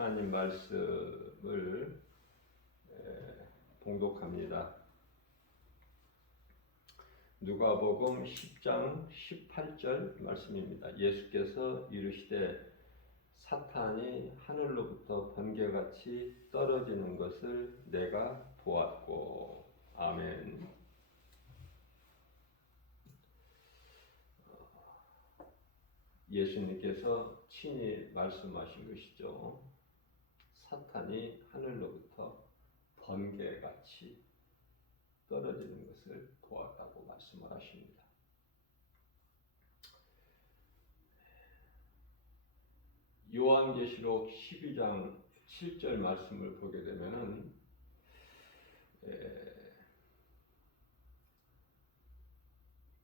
하나님 말씀을 봉독합니다. 누가복음 10장 18절 말씀입니다. 예수께서 이르시되 사탄이 하늘로부터 번개같이 떨어지는 것을 내가 보았고. 아멘. 예수님께서 친히 말씀하신 것이죠. 사탄이 하늘로부터 번개같이 떨어지는 것을 보았다고 말씀을 하십니다. 요한계시록 12장 7절 말씀을 보게 되면은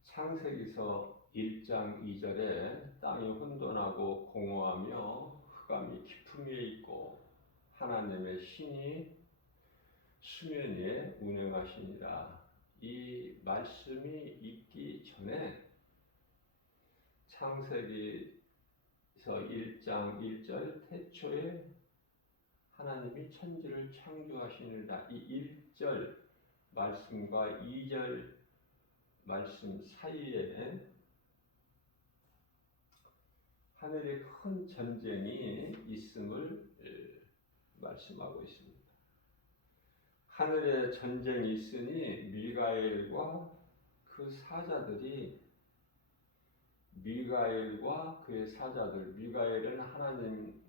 창세기서 1장 2절에 땅이 혼돈하고 공허하며 흑암이 깊음 위에 있고 하나님의 신이 수면 위에 운행하시니라. 이 말씀이 있기 전에 창세기서 1장 1절 태초에 하나님이 천지를 창조하시니라. 이 1절 말씀과 2절 말씀 사이에 하늘에 큰 전쟁이 있음을 말씀하고 있습니다. 하늘에 전쟁이 있으니 미가엘과 그 사자들이 미가엘은 하나님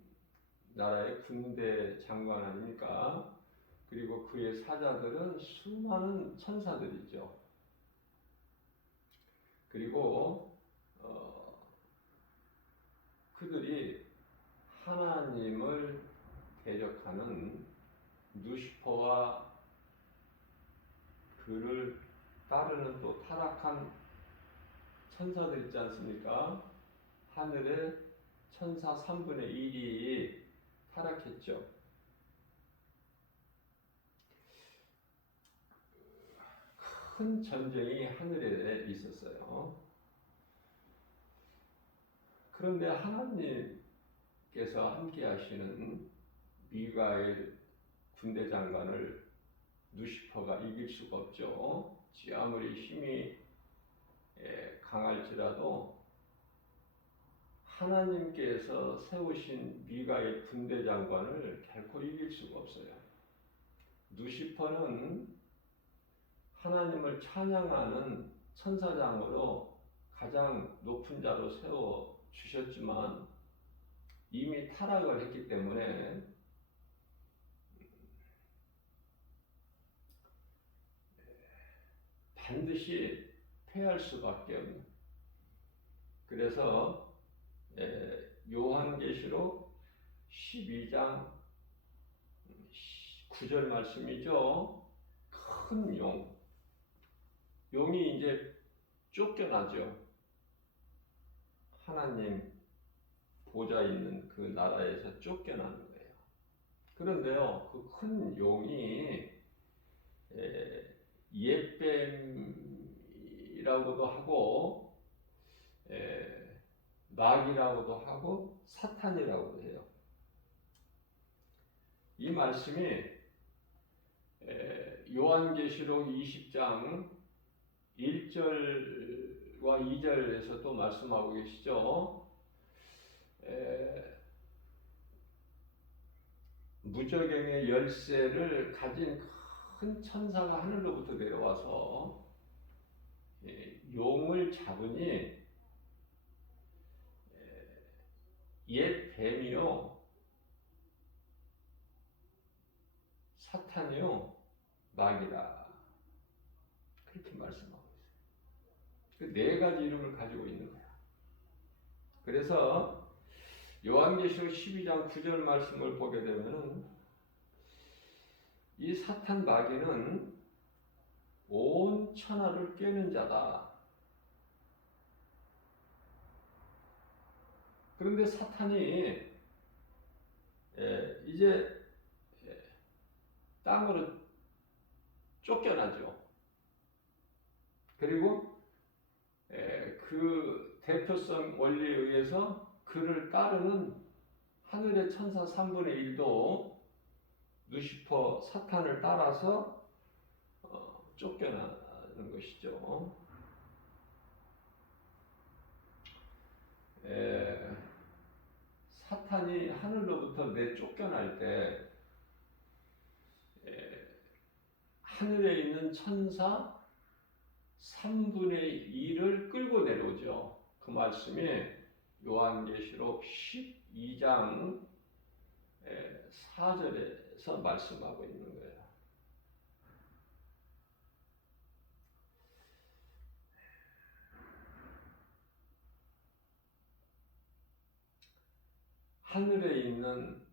나라의 군대 장관 아닙니까? 그리고 그의 사자들은 수많은 천사들이죠. 그리고 그들이 하나님을 대적하는 루시퍼와 그를 따르는 또 타락한 천사들 있지 않습니까? 하늘에 천사 3분의 1이 타락했죠. 큰 전쟁이 하늘에 있었어요. 그런데 하나님께서 함께 하시는 미가엘 군대 장관을 루시퍼가 이길 수가 없죠. 지 아무리 힘이 강할지라도 하나님께서 세우신 미가엘 군대 장관을 결코 이길 수가 없어요. 루시퍼는 하나님을 찬양하는 천사장으로 가장 높은 자로 세워 주셨지만 이미 타락을 했기 때문에 반드시 패할 수밖에 없는. 그래서 요한계시록 12장 9절 말씀이죠. 큰 용이 이제 쫓겨나죠. 하나님 보좌 있는 그 나라에서 쫓겨나는 거예요. 그런데요, 그 큰 용이 옛뱀이라고도 하고 마귀라고도 하고 사탄이라고도 해요. 이 말씀이 요한계시록 20장 1절과 2절에서도 말씀하고 계시죠. 무저갱의 열쇠를 가진 큰 천사가 하늘로부터 내려와서 용을 잡으니 옛 뱀이요 사탄이요 마귀다, 그렇게 말씀하고 있어요. 그 네 가지 이름을 가지고 있는 거야. 그래서 요한계시록 12장 9절 말씀을 보게 되면은 이 사탄 마귀는 온 천하를 꿰는 자다. 그런데 사탄이 이제 땅으로 쫓겨나죠. 그리고 그 대표성 원리에 의해서 그를 따르는 하늘의 천사 3분의 1도 루시퍼 사탄을 따라서 쫓겨나는 것이죠. 사탄이 하늘로부터 내쫓겨날 때 하늘에 있는 천사 3분의 2를 끌고 내려오죠. 그 말씀이 요한계시록 12장 4절에서 말씀하고 있는 거예요. 하늘에 있는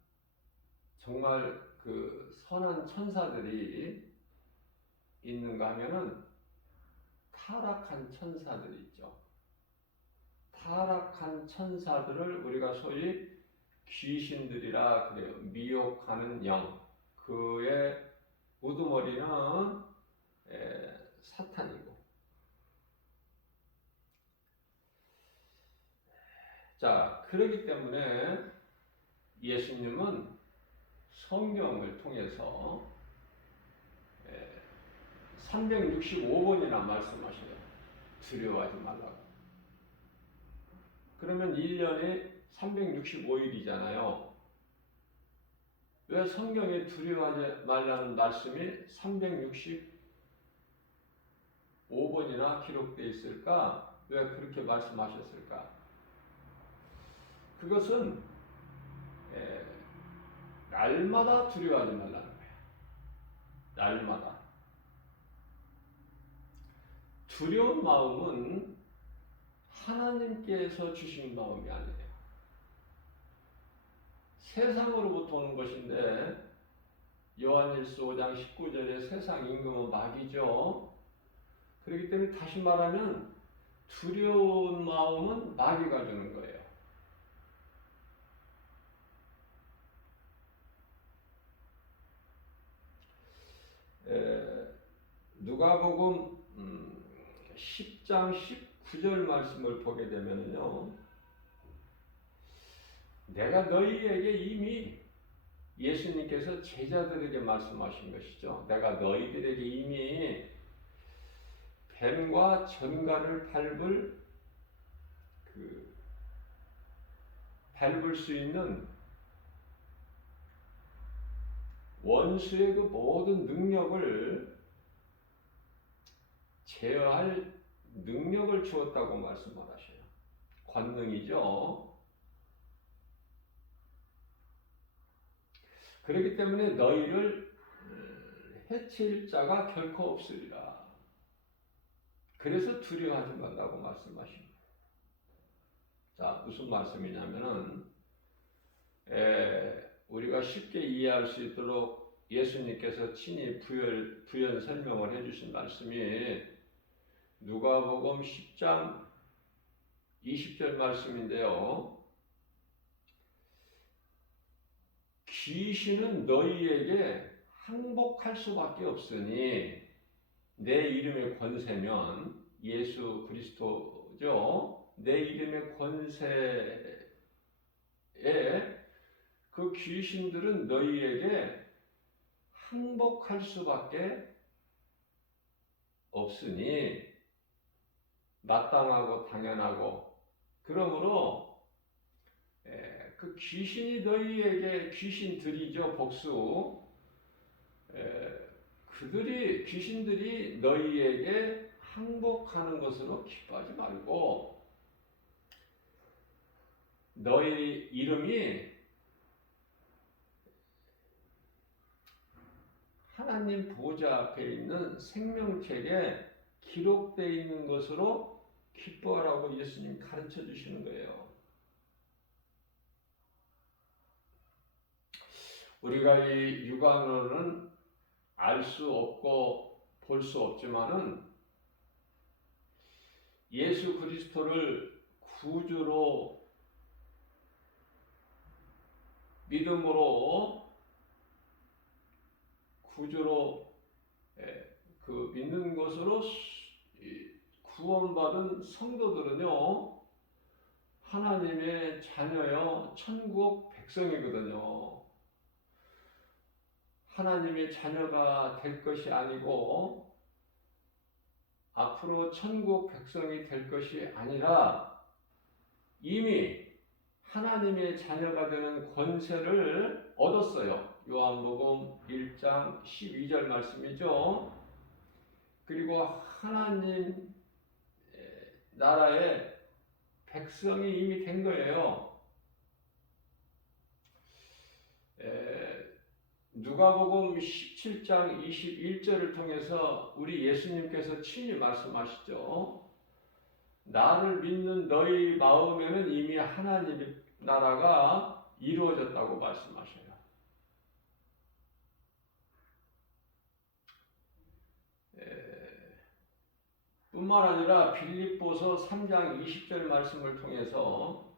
정말 그 선한 천사들이 있는가 하면은 타락한 천사들이 있죠. 타락한 천사들을 우리가 소위 귀신들이라 그래요. 미혹하는 영. 그의 우두머리는 사탄이고. 자, 그렇기 때문에 예수님은 성경을 통해서 365번이나 말씀하셔요. 두려워하지 말라고. 그러면 1년에 365일이잖아요. 왜 성경에 두려워하지 말라는 말씀이 365번이나 기록되어 있을까? 왜 그렇게 말씀하셨을까? 그것은 날마다 두려워하지 말라는 거예요. 날마다. 두려운 마음은 하나님께서 주신 마음이 아니에요. 세상으로부터 오는 것인데 요한일서 5장 19절에 세상 임금은 마귀죠. 그렇기 때문에 다시 말하면 두려운 마음은 마귀가 주는 거예요. 누가복음 10장 19절 말씀을 보게 되면요, 내가 너희에게 이미 예수님께서 제자들에게 말씀하신 것이죠. 내가 너희들에게 이미 뱀과 전갈을 밟을 수 있는 원수의 그 모든 능력을 제어할 능력을 주었다고 말씀을 하셔요. 권능이죠. 그렇기 때문에 너희를 해칠 자가 결코 없으리라. 그래서 두려워하지 말라고 말씀하십니다. 자, 무슨 말씀이냐면은 우리가 쉽게 이해할 수 있도록 예수님께서 친히 부연 설명을 해주신 말씀이 누가복음 10장 20절 말씀인데요. 귀신은 너희에게 항복할 수밖에 없으니, 내 이름의 권세면 예수 그리스도죠. 내 이름의 권세에 그 귀신들은 너희에게 항복할 수밖에 없으니, 마땅하고 당연하고, 그러므로 그 귀신이 너희에게, 귀신들이죠, 복수, 귀신들이 너희에게 항복하는 것으로 기뻐하지 말고, 너희 이름이 하나님 보좌 앞에 있는 생명책에 기록되어 있는 것으로 기뻐하라고 예수님 가르쳐 주시는 거예요. 우리가 이 육안으로는 알 수 없고 볼 수 없지만은 예수 그리스도를 구주로 믿음으로 믿는 것으로 구원받은 성도들은요, 하나님의 자녀요, 천국 백성이거든요. 하나님의 자녀가 될 것이 아니고 앞으로 천국 백성이 될 것이 아니라 이미 하나님의 자녀가 되는 권세를 얻었어요. 요한복음 1장 12절 말씀이죠. 그리고 하나님 나라의 백성이 이미 된 거예요. 누가복음 17장 21절을 통해서 우리 예수님께서 친히 말씀하시죠. 나를 믿는 너희 마음에는 이미 하나님의 나라가 이루어졌다고 말씀하셔요. 뿐만 아니라 빌립보서 3장 20절 말씀을 통해서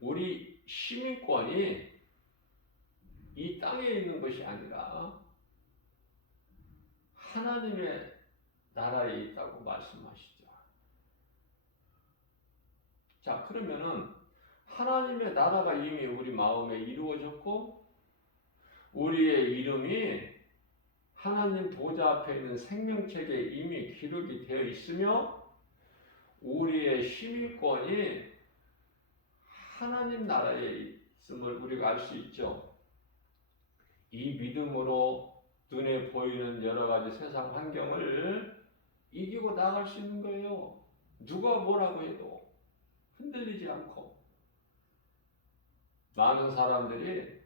우리 시민권이 이 땅에 있는 것이 아니라 하나님의 나라에 있다고 말씀하시죠. 자, 그러면은 하나님의 나라가 이미 우리 마음에 이루어졌고 우리의 이름이 하나님 보좌 앞에 있는 생명책에 이미 기록이 되어 있으며 우리의 시민권이 하나님 나라에 있음을 우리가 알 수 있죠. 이 믿음으로 눈에 보이는 여러 가지 세상 환경을 이기고 나아갈 수 있는 거예요. 누가 뭐라고 해도 흔들리지 않고. 많은 사람들이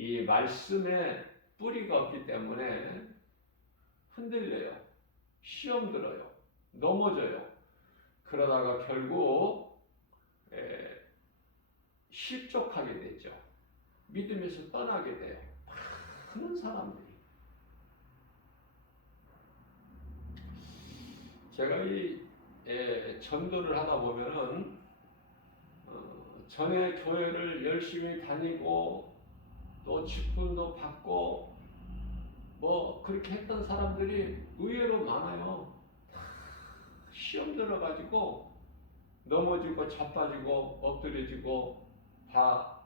이 말씀에 뿌리가 없기 때문에 흔들려요. 시험 들어요. 넘어져요. 그러다가 결국 실족하게 되죠. 믿음에서 떠나게 돼요. 많은 사람들이. 제가 이 전도를 하다 보면은 전에 교회를 열심히 다니고 또 직분도 받고 뭐 그렇게 했던 사람들이 의외로 많아요. 시험 들어가지고 넘어지고 자빠지고 엎드려지고 다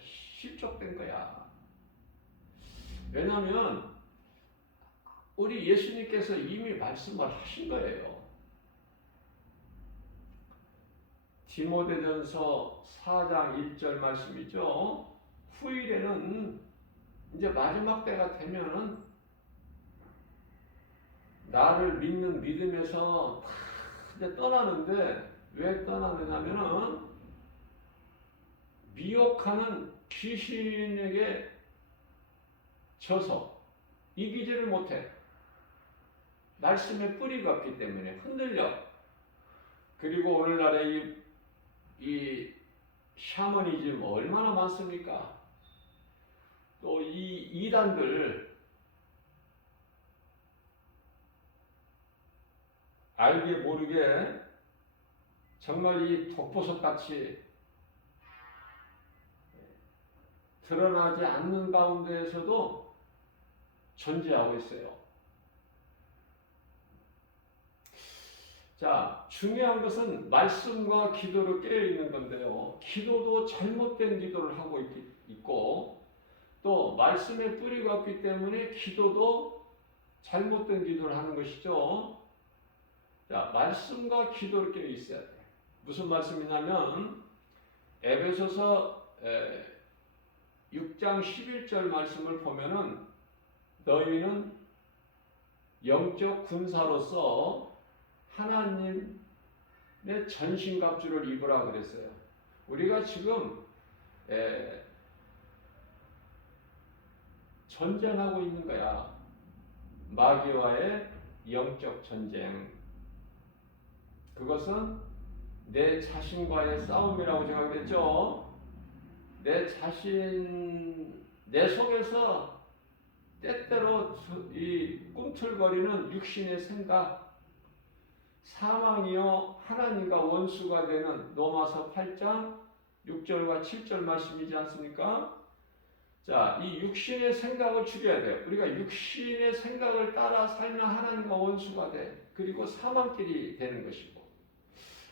실족된 거야. 왜냐하면 우리 예수님께서 이미 말씀을 하신 거예요. 디모데전서 4장 1절 말씀이죠. 후일에는 이제 마지막 때가 되면은 나를 믿는 믿음에서 다 이제 떠나는데 왜 떠나느냐면은 미혹하는 귀신에게 져서 이기지를 못해. 말씀에 뿌리가 없기 때문에 흔들려. 그리고 오늘날의 이 샤머니즘 얼마나 많습니까? 또 이 이단들 알게 모르게 정말 이 독보석같이 드러나지 않는 가운데에서도 존재하고 있어요. 자, 중요한 것은 말씀과 기도로 깨어있는 건데요. 기도도 잘못된 기도를 하고 있고 또 말씀에 뿌리가 없기 때문에 기도도 잘못된 기도를 하는 것이죠. 자, 말씀과 기도를 깨어있어야 돼. 무슨 말씀이냐면 에베소서 6장 11절 말씀을 보면은 너희는 영적 군사로서 하나님의 전신갑주를 입으라 그랬어요. 우리가 지금 전쟁하고 있는 거야. 마귀와의 영적 전쟁. 그것은 내 자신과의 싸움이라고 제가 그랬죠. 내 자신, 내 속에서 때때로 이 꿈틀거리는 육신의 생각, 사망이요 하나님과 원수가 되는 로마서 8장 6절과 7절 말씀이지 않습니까? 자, 이 육신의 생각을 죽여야 돼요. 우리가 육신의 생각을 따라 살면 하나님과 원수가 돼. 그리고 사망길이 되는 것이고.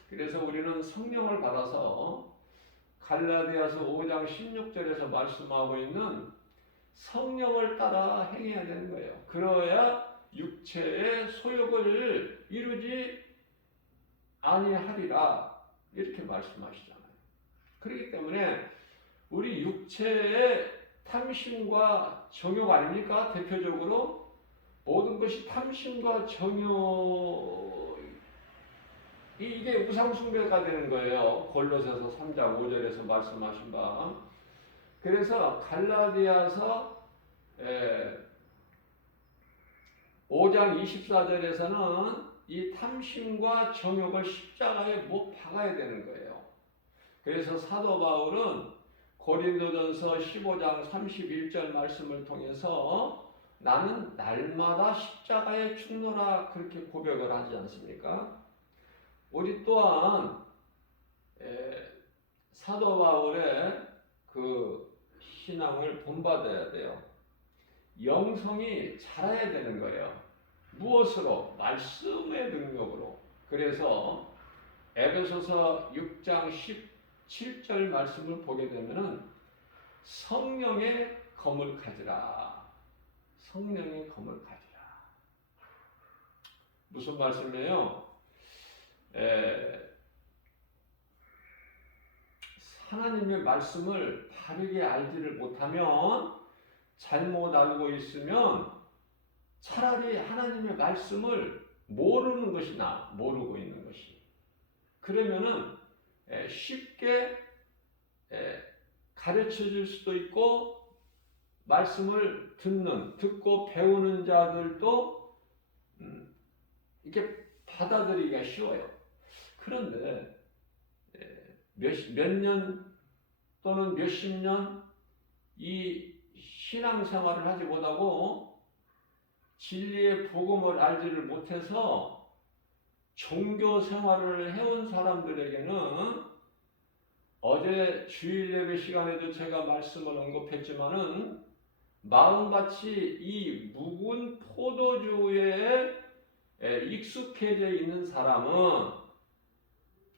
그래서 우리는 성령을 받아서 갈라디아서 5장 16절에서 말씀하고 있는 성령을 따라 행해야 되는 거예요. 그러야 육체의 소욕을 이루지 아니하리라 이렇게 말씀하시잖아요. 그렇기 때문에 우리 육체의 탐심과 정욕 아닙니까? 대표적으로 모든 것이 탐심과 정욕 이게 우상숭배가 되는 거예요. 골로새서 3장 5절에서 말씀하신 바. 그래서 갈라디아서 5장 24절에서는 이 탐심과 정욕을 십자가에 못 박아야 되는 거예요. 그래서 사도 바울은 고린도전서 15장 31절 말씀을 통해서 나는 날마다 십자가에 죽노라 그렇게 고백을 하지 않습니까? 우리 또한 사도 바울의 그 신앙을 본받아야 돼요. 영성이 자라야 되는 거예요. 무엇으로? 말씀의 능력으로. 그래서 에베소서 6장 17절 말씀을 보게 되면은 성령의 검을 가지라. 성령의 검을 가지라. 무슨 말씀이에요? 하나님의 말씀을 바르게 알지를 못하면 잘못 알고 있으면 차라리 하나님의 말씀을 모르는 것이 나아. 모르고 있는 것이. 그러면은 쉽게 가르쳐 줄 수도 있고 말씀을 듣고 배우는 자들도 이렇게 받아들이기가 쉬워요. 그런데 몇 년 또는 몇십 년 이 신앙생활을 하지 못하고 진리의 복음을 알지를 못해서 종교 생활을 해온 사람들에게는 어제 주일 예배 시간에도 제가 말씀을 언급했지만은 마음같이 이 묵은 포도주에 익숙해져 있는 사람은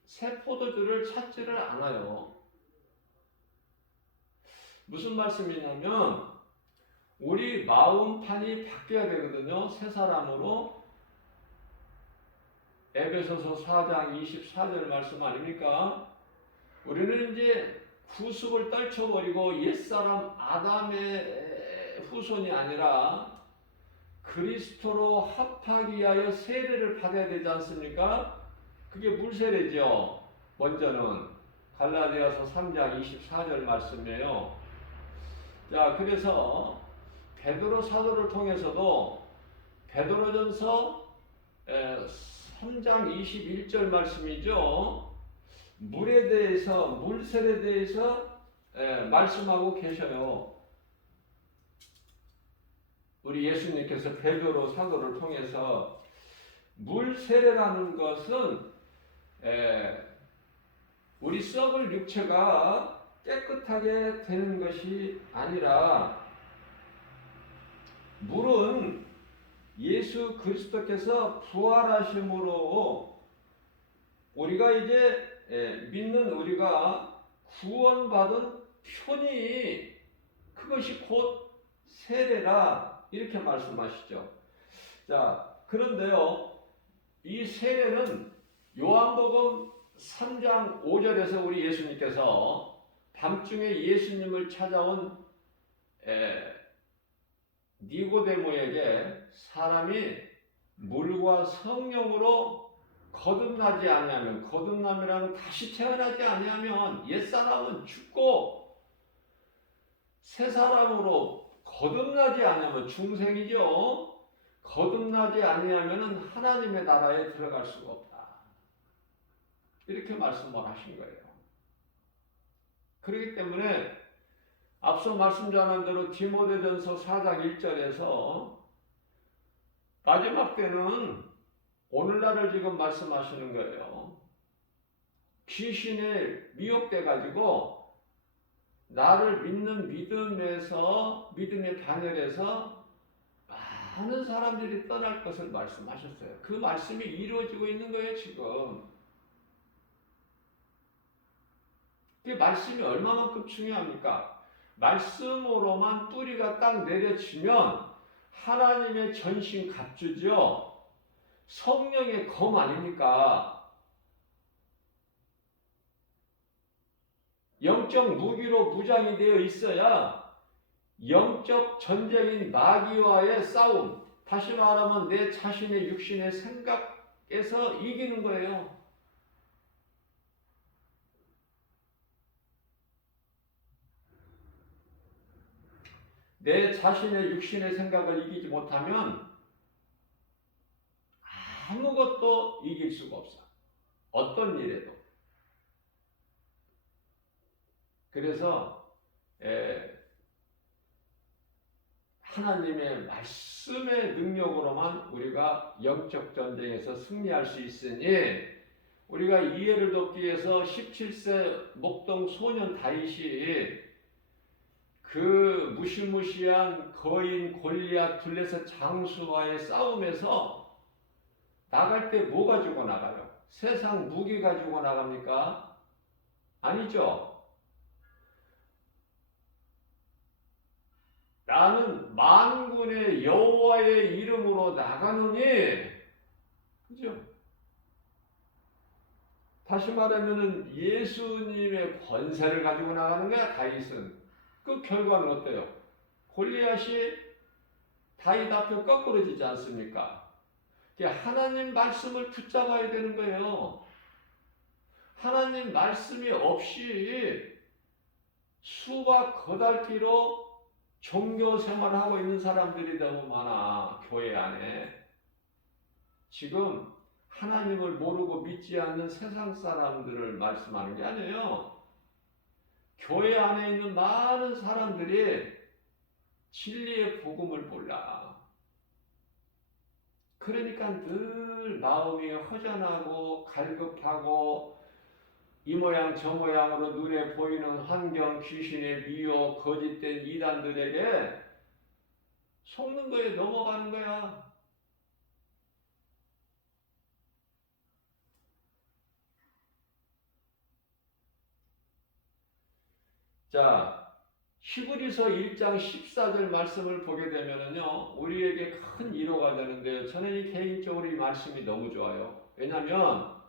새 포도주를 찾지를 않아요. 무슨 말씀이냐면 우리 마음판이 바뀌어야 되거든요. 새 사람으로. 에베소서 4장 24절 말씀 아닙니까? 우리는 이제 구습을 떨쳐버리고 옛사람 아담의 후손이 아니라 그리스도로 합하기 위하여 세례를 받아야 되지 않습니까? 그게 물세례죠. 먼저는 갈라디아서 3장 24절 말씀이에요. 자, 그래서 베드로 사도를 통해서도 베드로전서 3장 21절 말씀이죠. 물에 대해서 물세례에 대해서 말씀하고 계셔요. 우리 예수님께서 베드로 사도를 통해서 물세례라는 것은 우리 썩을 육체가 깨끗하게 되는 것이 아니라 물은 예수 그리스도께서 부활하심으로 우리가 이제 믿는 우리가 구원받은 표니 그것이 곧 세례라 이렇게 말씀하시죠. 자, 그런데요, 이 세례는 요한복음 3장 5절에서 우리 예수님께서 밤중에 예수님을 찾아온 니고데모에게 사람이 물과 성령으로 거듭나지 아니하면, 거듭남이라는 다시 태어나지 아니하면 옛사람은 죽고 새 사람으로 거듭나지 아니하면 중생이죠. 거듭나지 아니하면 하나님의 나라에 들어갈 수가 없다. 이렇게 말씀을 하신 거예요. 그렇기 때문에 앞서 말씀 전한 대로 디모데전서 4장 1절에서 마지막 때는 오늘날을 지금 말씀하시는 거예요. 귀신에 미혹돼 가지고 나를 믿는 믿음의 반열에서 많은 사람들이 떠날 것을 말씀하셨어요. 그 말씀이 이루어지고 있는 거예요, 지금. 그 말씀이 얼마만큼 중요합니까? 말씀으로만 뿌리가 딱 내려지면 하나님의 전신 갑주죠. 성령의 검 아닙니까? 영적 무기로 무장이 되어 있어야 영적 전쟁인 마귀와의 싸움, 다시 말하면 내 자신의 육신의 생각에서 이기는 거예요. 내 자신의 육신의 생각을 이기지 못하면 아무것도 이길 수가 없어. 어떤 일에도. 그래서 하나님의 말씀의 능력으로만 우리가 영적 전쟁에서 승리할 수 있으니, 우리가 이해를 돕기 위해서 17세 목동 소년 다윗이 그 무시무시한 거인 골리앗 둘레셋 장수와의 싸움에서 나갈 때 뭐 가지고 나가요? 세상 무기 가지고 나갑니까? 아니죠. 나는 만군의 여호와의 이름으로 나가노니, 그죠? 다시 말하면은 예수님의 권세를 가지고 나가는 거야, 다윗은. 그 결과는 어때요? 골리앗이 다윗 앞에 거꾸러지지 않습니까? 하나님 말씀을 붙잡아야 되는 거예요. 하나님 말씀이 없이 수박 거달기로 종교 생활을 하고 있는 사람들이 너무 많아, 교회 안에. 지금 하나님을 모르고 믿지 않는 세상 사람들을 말씀하는 게 아니에요. 교회 안에 있는 많은 사람들이 진리의 복음을 몰라. 그러니까 늘 마음이 허전하고 갈급하고 이 모양 저 모양으로 눈에 보이는 환경, 귀신의 미혹, 거짓된 이단들에게 속는 거에 넘어가는 거야. 자, 히브리서 1장 14절 말씀을 보게 되면은요, 우리에게 큰 위로가 되는데요. 저는 개인적으로 이 말씀이 너무 좋아요. 왜냐하면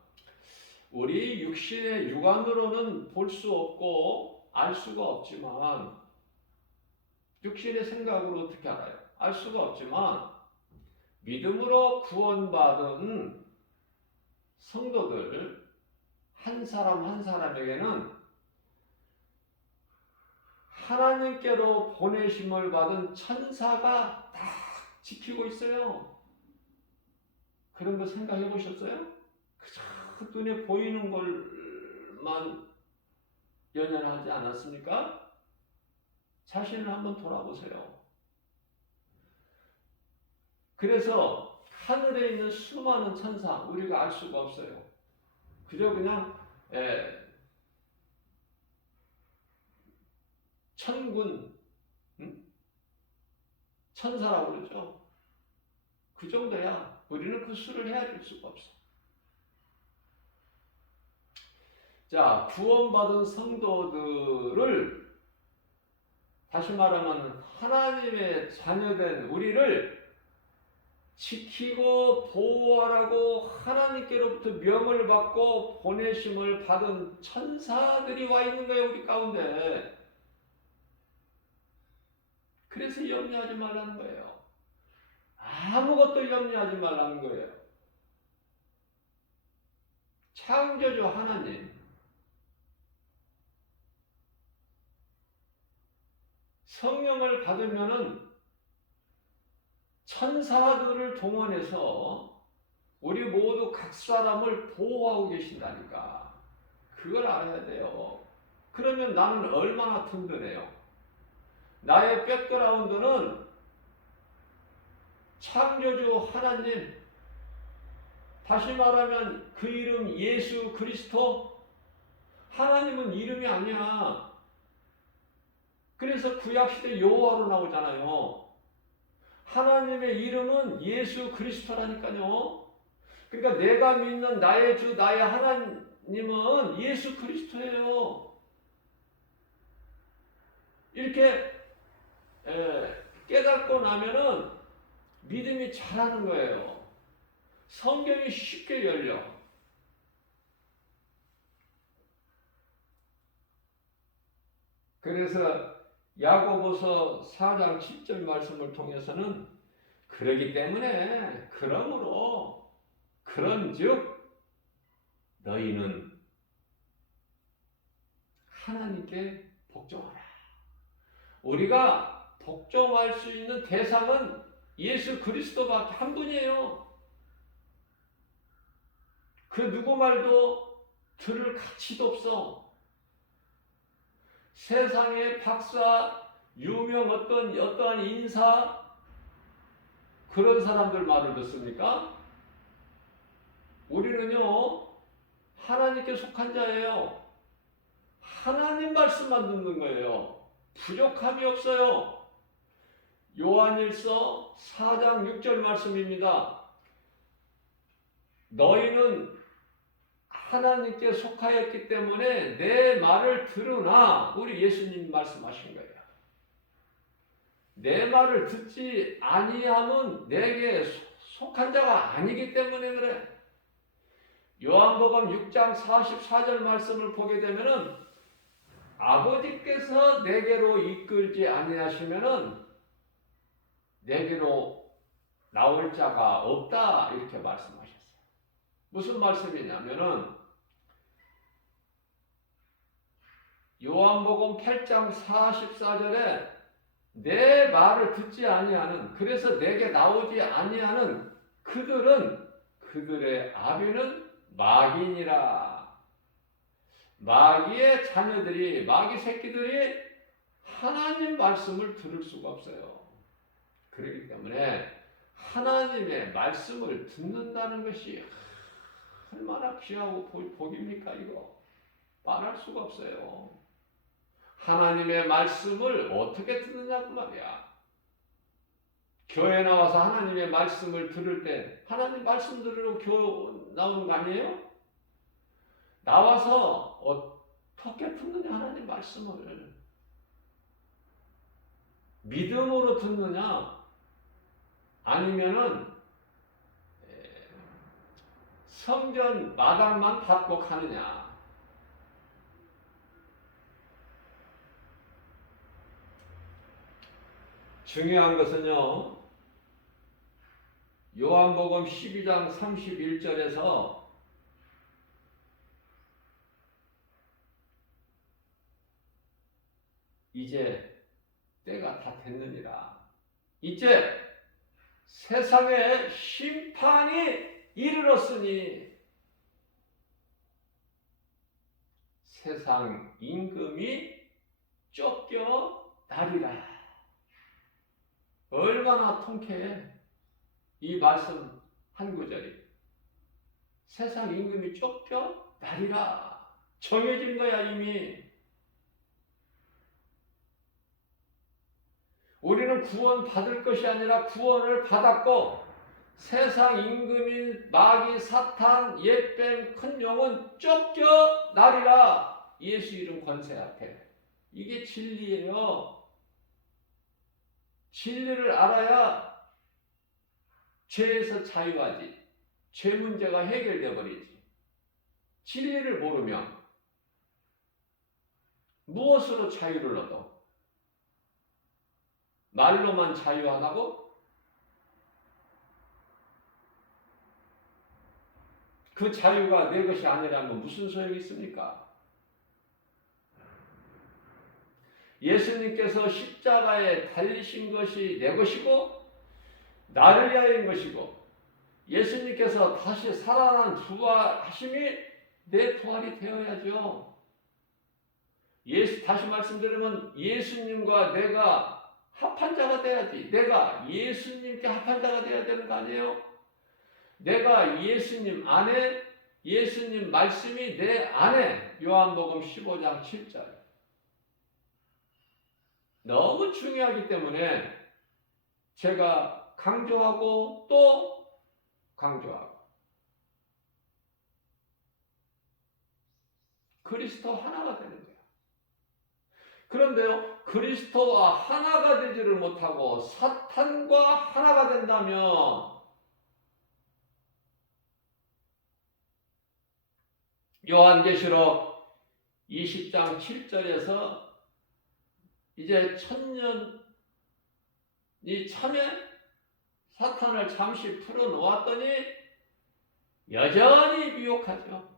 우리 육신의 육안으로는 볼 수 없고 알 수가 없지만, 육신의 생각으로 어떻게 알아요? 알 수가 없지만 믿음으로 구원받은 성도들 한 사람 한 사람에게는 하나님께로 보내심을 받은 천사가 다 지키고 있어요. 그런 거 생각해 보셨어요? 그저 눈에 보이는 걸만 연연하지 않았습니까? 자신을 한번 돌아보세요. 그래서 하늘에 있는 수많은 천사, 우리가 알 수가 없어요. 그저 그냥 천군, 천사라고 그러죠. 그 정도야. 우리는 그 수를 헤아릴 수가 없어. 자, 구원받은 성도들을, 다시 말하면 하나님의 자녀된 우리를 지키고 보호하라고 하나님께로부터 명을 받고 보내심을 받은 천사들이 와 있는 거예요, 우리 가운데. 그래서 염려하지 말라는 거예요. 아무것도 염려하지 말라는 거예요. 창조주 하나님, 성령을 받으면은 천사들을 동원해서 우리 모두 각 사람을 보호하고 계신다니까. 그걸 알아야 돼요. 그러면 나는 얼마나 든든해요. 나의 백그라운드는 창조주 하나님, 다시 말하면 그 이름 예수 그리스도. 하나님은 이름이 아니야. 그래서 구약시대 여호와로 나오잖아요. 하나님의 이름은 예수 그리스도라니까요. 그러니까 내가 믿는 나의 주, 나의 하나님은 예수 그리스도예요. 이렇게 깨닫고 나면은 믿음이 자라는 거예요. 성경이 쉽게 열려. 그래서 야고보서 4장 10절 말씀을 통해서는 그러기 때문에 그러므로 그런즉 너희는 하나님께 복종하라. 우리가 복종할 수 있는 대상은 예수 그리스도밖에 한 분이에요. 그 누구 말도 들을 가치도 없어. 세상의 박사, 유명 어떠한 인사, 그런 사람들 말을 듣습니까? 우리는요, 하나님께 속한 자예요. 하나님 말씀만 듣는 거예요. 부족함이 없어요. 요한일서 4장 6절 말씀입니다. 너희는 하나님께 속하였기 때문에 내 말을 들으나, 우리 예수님 말씀하신 거예요. 내 말을 듣지 아니함은 내게 속한 자가 아니기 때문에 그래. 요한복음 6장 44절 말씀을 보게 되면은 아버지께서 내게로 이끌지 아니하시면은 내게로 나올 자가 없다, 이렇게 말씀하셨어요. 무슨 말씀이냐면은 요한복음 8장 44절에 내 말을 듣지 아니하는, 그래서 내게 나오지 아니하는 그들은, 그들의 아비는 마귀니라. 마귀의 자녀들이, 마귀 새끼들이 하나님 말씀을 들을 수가 없어요. 그렇기 때문에 하나님의 말씀을 듣는다는 것이 얼마나 귀하고 복입니까? 이거 말할 수가 없어요. 하나님의 말씀을 어떻게 듣느냐고 말이야. 교회 나와서 하나님의 말씀을 들을 때 하나님 말씀 들으러 교회 나오는 거 아니에요? 나와서 어떻게 듣느냐, 하나님 말씀을. 믿음으로 듣느냐, 아니면은 성전 마당만 닫고 가느냐. 중요한 것은요, 요한복음 12장 31절에서 이제 때가 다 됐느니라. 이제 세상에 심판이 이르렀으니 세상 임금이 쫓겨나리라. 얼마나 통쾌해, 이 말씀 한 구절이. 세상 임금이 쫓겨나리라. 정해진 거야, 이미. 우리는 구원 받을 것이 아니라 구원을 받았고, 세상 임금인 마귀, 사탄, 옛뱀, 큰 영은 쫓겨나리라. 예수 이름 권세 앞에. 이게 진리예요. 진리를 알아야 죄에서 자유하지. 죄 문제가 해결되어 버리지. 진리를 모르면 무엇으로 자유를 얻어? 말로만 자유하다고? 그 자유가 내 것이 아니라면 무슨 소용이 있습니까? 예수님께서 십자가에 달리신 것이 내 것이고 나를 위하여인 것이고, 예수님께서 다시 살아난 부활하심이 내 부활이 되어야죠. 다시 말씀드리면 예수님과 내가 합한 자가 돼야지. 내가 예수님께 합한 자가 돼야 되는 거 아니에요? 내가 예수님 안에, 예수님 말씀이 내 안에. 요한복음 15장 7절. 너무 중요하기 때문에 제가 강조하고 또 강조하고 그리스도 하나가 되는 거예요. 그런데요, 그리스도와 하나가 되지를 못하고 사탄과 하나가 된다면 요한계시록 20장 7절에서 이제 천년이 차면 사탄을 잠시 풀어놓았더니 여전히 미혹하죠.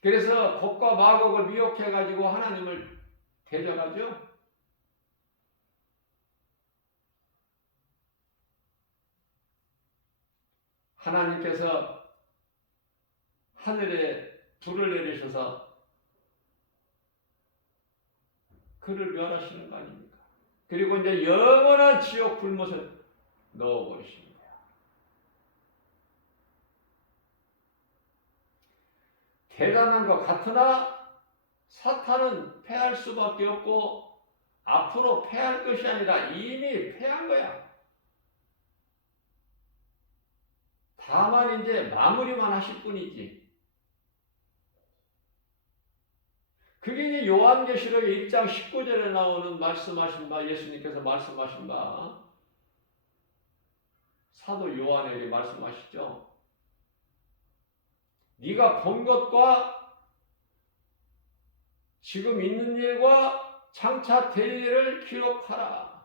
그래서 곡과 마곡을 미혹해가지고 하나님을 대적하죠. 하나님께서 하늘에 불을 내리셔서 그를 멸하시는 거 아닙니까? 그리고 이제 영원한 지옥 불못에 넣어버리십니다. 대단한 것 같으나 사탄은 패할 수밖에 없고 앞으로 패할 것이 아니라 이미 패한 거야. 다만 이제 마무리만 하실 뿐이지. 그게 이제 요한계시록 1장 19절에 나오는 말씀하신 바, 예수님께서 말씀하신 바, 사도 요한에게 말씀하시죠. 네가 본 것과 지금 있는 일과 장차 될 일을 기록하라.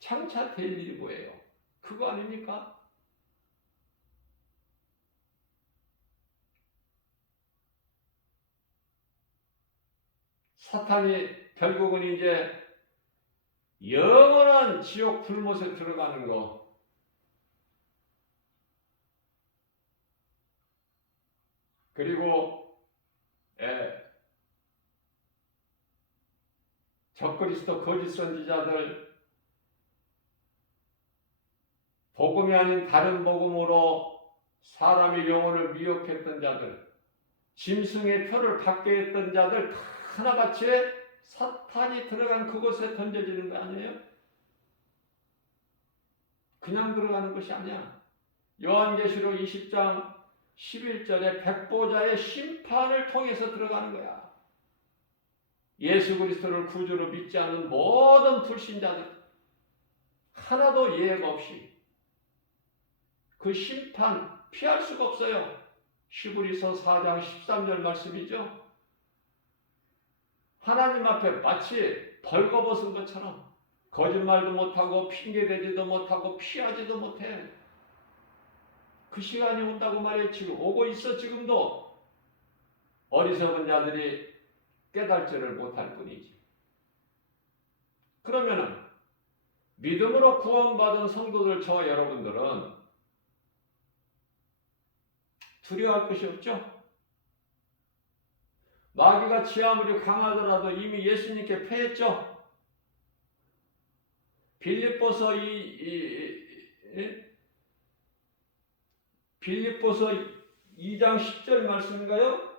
장차 될 일이 뭐예요? 그거 아닙니까? 사탄이 결국은 이제 영원한 지옥 불못에 들어가는 거. 그리고 적그리스도 거짓 선지자들, 복음이 아닌 다른 복음으로 사람의 영혼을 미혹했던 자들, 짐승의 표를 받게 했던 자들 다 하나같이 사탄이 들어간 그곳에 던져지는 거 아니에요? 그냥 들어가는 것이 아니야. 요한계시록 20장 11절에 백보자의 심판을 통해서 들어가는 거야. 예수 그리스도를 구주로 믿지 않는 모든 불신자들 하나도 예외가 없이 그 심판 피할 수가 없어요. 히브리서 4장 13절 말씀이죠. 하나님 앞에 마치 벌거벗은 것처럼 거짓말도 못하고 핑계대지도 못하고 피하지도 못해. 그 시간이 온다고 말이에요. 지금 오고 있어. 지금도 어리석은 자들이 깨달지를 못할 뿐이지. 그러면은 믿음으로 구원받은 성도들 저와 여러분들은 두려워할 것이 없죠. 마귀가 지 아무리 강하더라도 이미 예수님께 패했죠. 빌립보서 2장 10절 말씀인가요?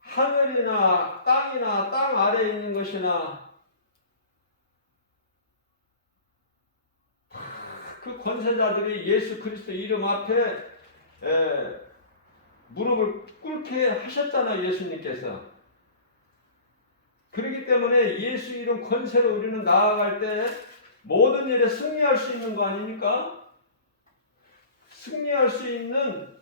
하늘이나 땅이나 땅 아래에 있는 것이나 그 권세자들이 예수 그리스도 이름 앞에 무릎을 꿇게 하셨잖아요. 예수님께서. 그렇기 때문에 예수 이름 권세로 우리는 나아갈 때 모든 일에 승리할 수 있는 거 아닙니까? 승리할 수 있는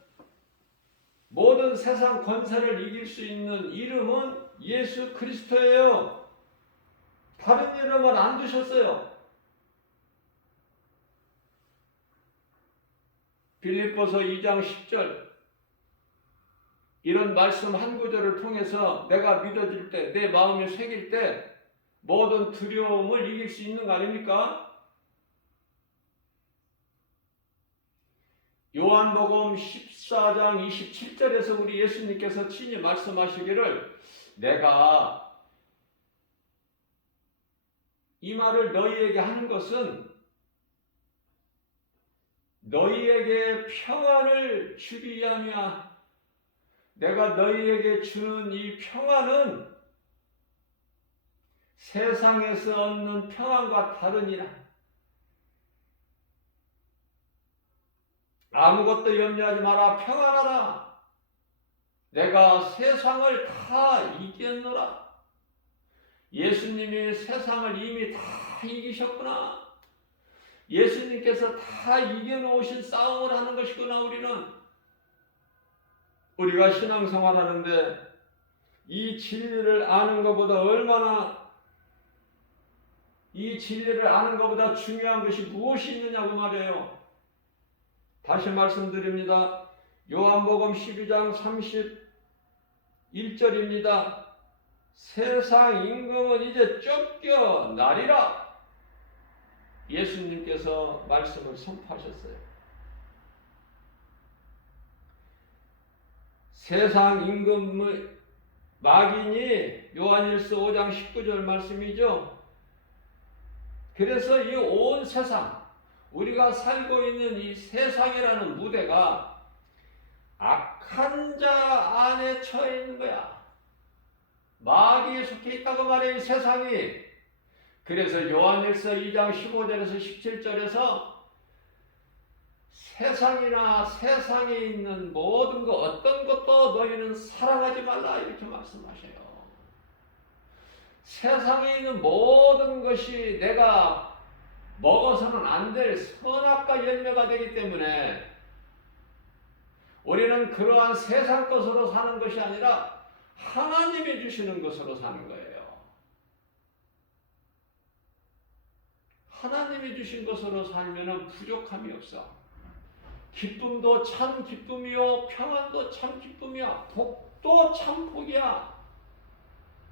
모든 세상 권세를 이길 수 있는 이름은 예수 그리스도예요. 다른 이름은 안 두셨어요. 빌립보서 2장 10절 이런 말씀 한 구절을 통해서 내가 믿어질 때, 내 마음이 새길 때 모든 두려움을 이길 수 있는 거 아닙니까? 요한복음 14장 27절에서 우리 예수님께서 친히 말씀하시기를 내가 이 말을 너희에게 하는 것은 너희에게 평안을 주기 위함이야. 내가 너희에게 주는 이 평안은 세상에서 얻는 평안과 다르니라. 아무것도 염려하지 마라. 평안하라. 내가 세상을 다 이겼노라. 예수님이 세상을 이미 다 이기셨구나. 예수님께서 다 이겨놓으신 싸움을 하는 것이구나. 우리가 신앙생활하는데 이 진리를 아는 것보다 중요한 것이 무엇이 있느냐고 말이에요. 다시 말씀드립니다. 요한복음 12장 31절입니다. 세상 임금은 이제 쫓겨나리라. 예수님께서 말씀을 선포하셨어요. 세상 임금의 마귀니 요한일서 5장 19절 말씀이죠. 그래서 이 온 세상, 우리가 살고 있는 이 세상이라는 무대가 악한 자 안에 처해 있는 거야. 마귀에 속해 있다고 말해요, 이 세상이. 그래서 요한일서 2장 15절에서 17절에서 세상이나 세상에 있는 모든 것 어떤 것도 너희는 사랑하지 말라 이렇게 말씀하셔요. 세상에 있는 모든 것이 내가 먹어서는 안 될 선악과 열매가 되기 때문에 우리는 그러한 세상 것으로 사는 것이 아니라 하나님이 주시는 것으로 사는 거예요. 하나님이 주신 것으로 살면 부족함이 없어. 기쁨도 참 기쁨이요, 평안도 참 기쁨이야, 복도 참 복이야.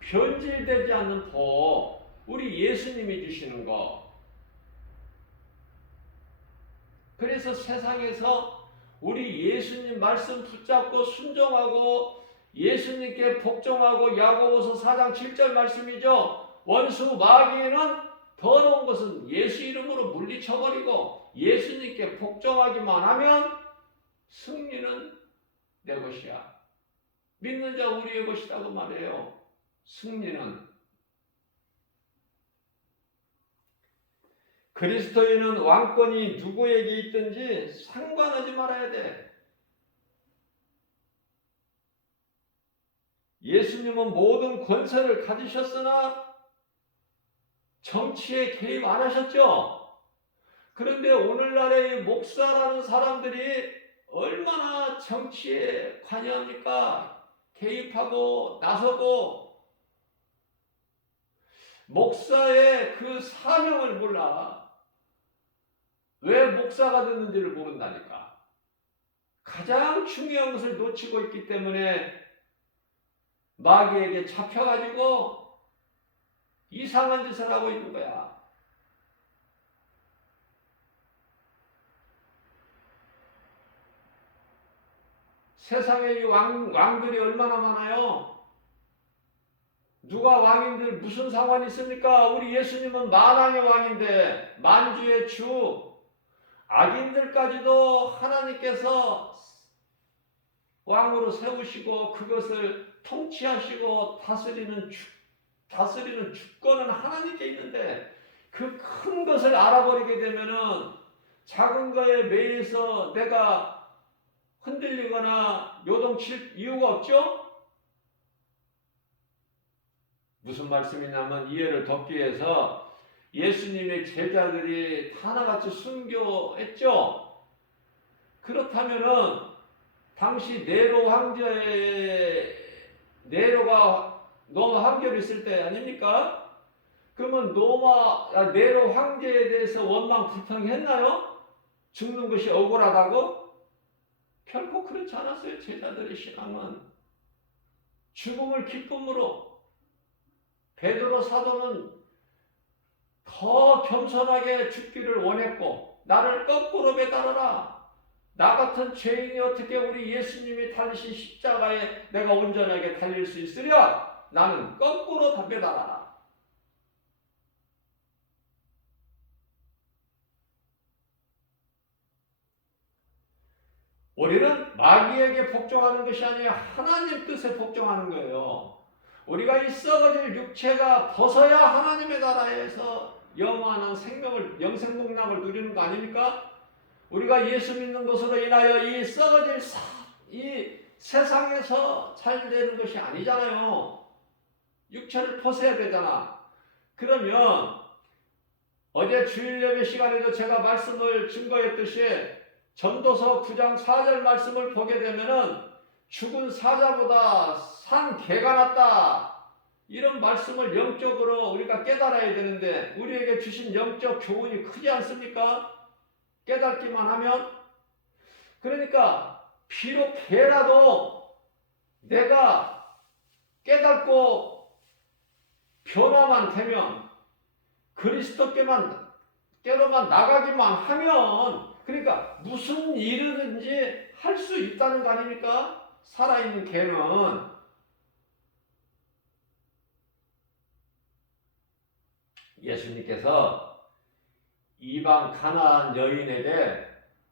변질되지 않는 복, 우리 예수님이 주시는 거. 그래서 세상에서 우리 예수님 말씀 붙잡고 순종하고 예수님께 복종하고 야고보서 4장 7절 말씀이죠. 원수 마귀에는 더 놓은 것은 예수 이름으로 물리쳐버리고 예수님께 복종하기만 하면 승리는 내 것이야. 믿는 자 우리의 것이라고 말해요. 승리는. 그리스도인은 왕권이 누구에게 있든지 상관하지 말아야 돼. 예수님은 모든 권세를 가지셨으나 정치에 개입 안 하셨죠? 그런데 오늘날의 목사라는 사람들이 얼마나 정치에 관여합니까? 개입하고 나서고 목사의 그 사명을 몰라. 왜 목사가 됐는지를 모른다니까. 가장 중요한 것을 놓치고 있기 때문에 마귀에게 잡혀가지고 이상한 짓을 하고 있는 거야. 세상에 이 왕들이 얼마나 많아요? 누가 왕인들 무슨 상관이 있습니까? 우리 예수님은 만왕의 왕인데 만주의 주. 악인들까지도 하나님께서 왕으로 세우시고 그것을 통치하시고 다스리는 주권은 하나님께 있는데 그 큰 것을 알아버리게 되면은 작은 거에 매여서 내가 흔들리거나 요동칠 이유가 없죠? 무슨 말씀이냐면 이해를 돕기 위해서 예수님의 제자들이 하나같이 순교했죠? 그렇다면은 당시 네로가 로마 황제로 있을 때 아닙니까? 그러면 네로 황제에 대해서 원망 불평했나요? 죽는 것이 억울하다고? 결코 그렇지 않았어요. 제자들의 신앙은 죽음을 기쁨으로. 베드로 사도는 더 겸손하게 죽기를 원했고 나를 거꾸로 배달하라. 나 같은 죄인이 어떻게 우리 예수님이 달리신 십자가에 내가 온전하게 달릴 수 있으랴? 나는 거꾸로 배달하라. 우리는 마귀에게 복종하는 것이 아니라 하나님 뜻에 복종하는 거예요. 우리가 이 썩어질 육체가 벗어야 하나님의 나라에서 영원한 생명을, 영생복락을 누리는 거 아닙니까? 우리가 예수 믿는 것으로 인하여 이 썩어질 이 세상에서 잘 되는 것이 아니잖아요. 육체를 벗어야 되잖아. 그러면 어제 주일 예배 시간에도 제가 말씀을 증거했듯이 전도서 9장 4절 말씀을 보게 되면은 죽은 사자보다 산 개가 낫다. 이런 말씀을 영적으로 우리가 깨달아야 되는데 우리에게 주신 영적 교훈이 크지 않습니까? 깨닫기만 하면. 그러니까 비록 개라도 내가 깨닫고 변화만 되면 그리스도께로만 나가기만 하면, 그러니까 무슨 일이든지 할 수 있다는 거 아닙니까? 살아있는 개는. 예수님께서 이방 가나안 여인에게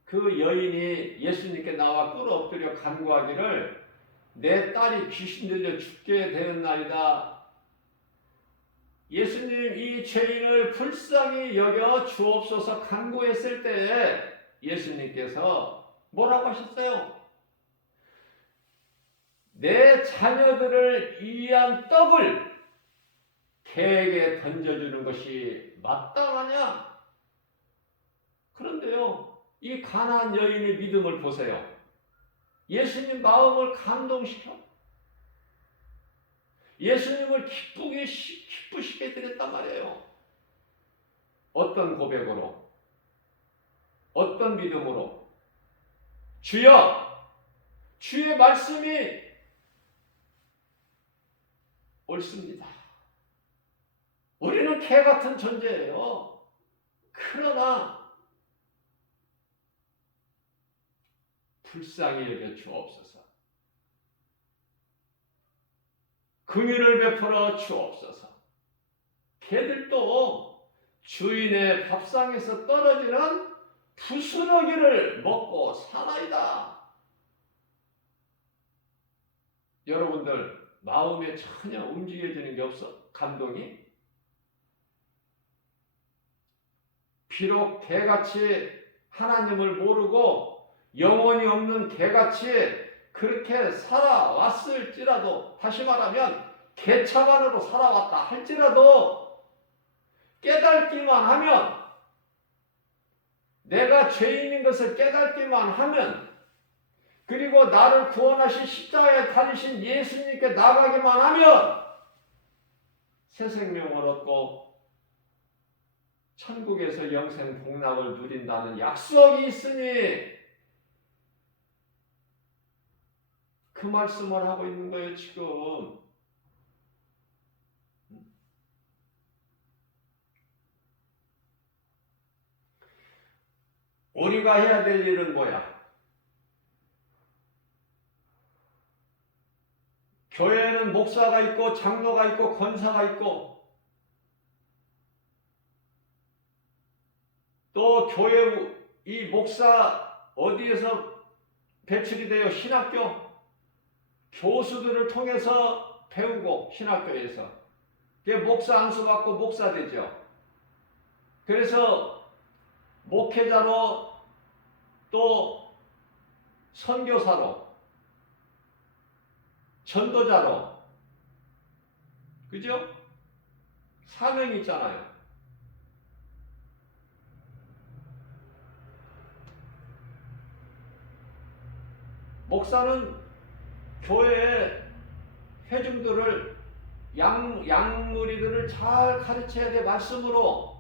그 여인이 예수님께 나와 꿇어 엎드려 간구하기를 내 딸이 귀신 들려 죽게 되는 날이다. 예수님 이 죄인을 불쌍히 여겨 주옵소서 간구했을 때에 예수님께서 뭐라고 하셨어요? 내 자녀들을 위한 떡을 개에게 던져주는 것이 마땅하냐? 그런데요, 이 가난한 여인의 믿음을 보세요. 예수님 마음을 감동시켜 예수님을 기쁘시게 드렸단 말이에요. 어떤 고백으로? 어떤 믿음으로? 주여, 주의 말씀이 옳습니다. 우리는 개 같은 존재예요. 그러나 불쌍히 여겨 주옵소서. 긍휼을 베풀어 주옵소서. 개들도 주인의 밥상에서 떨어지는 부스러기를 먹고 사나이다. 여러분들 마음에 전혀 움직여지는 게 없어? 감동이? 비록 개같이 하나님을 모르고 영혼이 없는 개같이 그렇게 살아왔을지라도, 다시 말하면 개차반으로 살아왔다 할지라도 깨닫기만 하면, 내가 죄인인 것을 깨닫기만 하면, 그리고 나를 구원하신 십자가에 달리신 예수님께 나가기만 하면 새 생명을 얻고 천국에서 영생 복락을 누린다는 약속이 있으니 그 말씀을 하고 있는 거예요, 지금. 우리가 해야 될 일은 뭐야? 교회에는 목사가 있고 장로가 있고 권사가 있고, 또 교회 이 목사 어디에서 배출이 돼요? 신학교 교수들을 통해서 배우고, 신학교에서 그게 목사 안수 받고 목사 되죠. 그래서 목회자로 또 선교사로 전도자로, 그죠? 사명이 있잖아요. 목사는 교회의 회중들을, 양무리들을 잘 가르쳐야 돼, 말씀으로.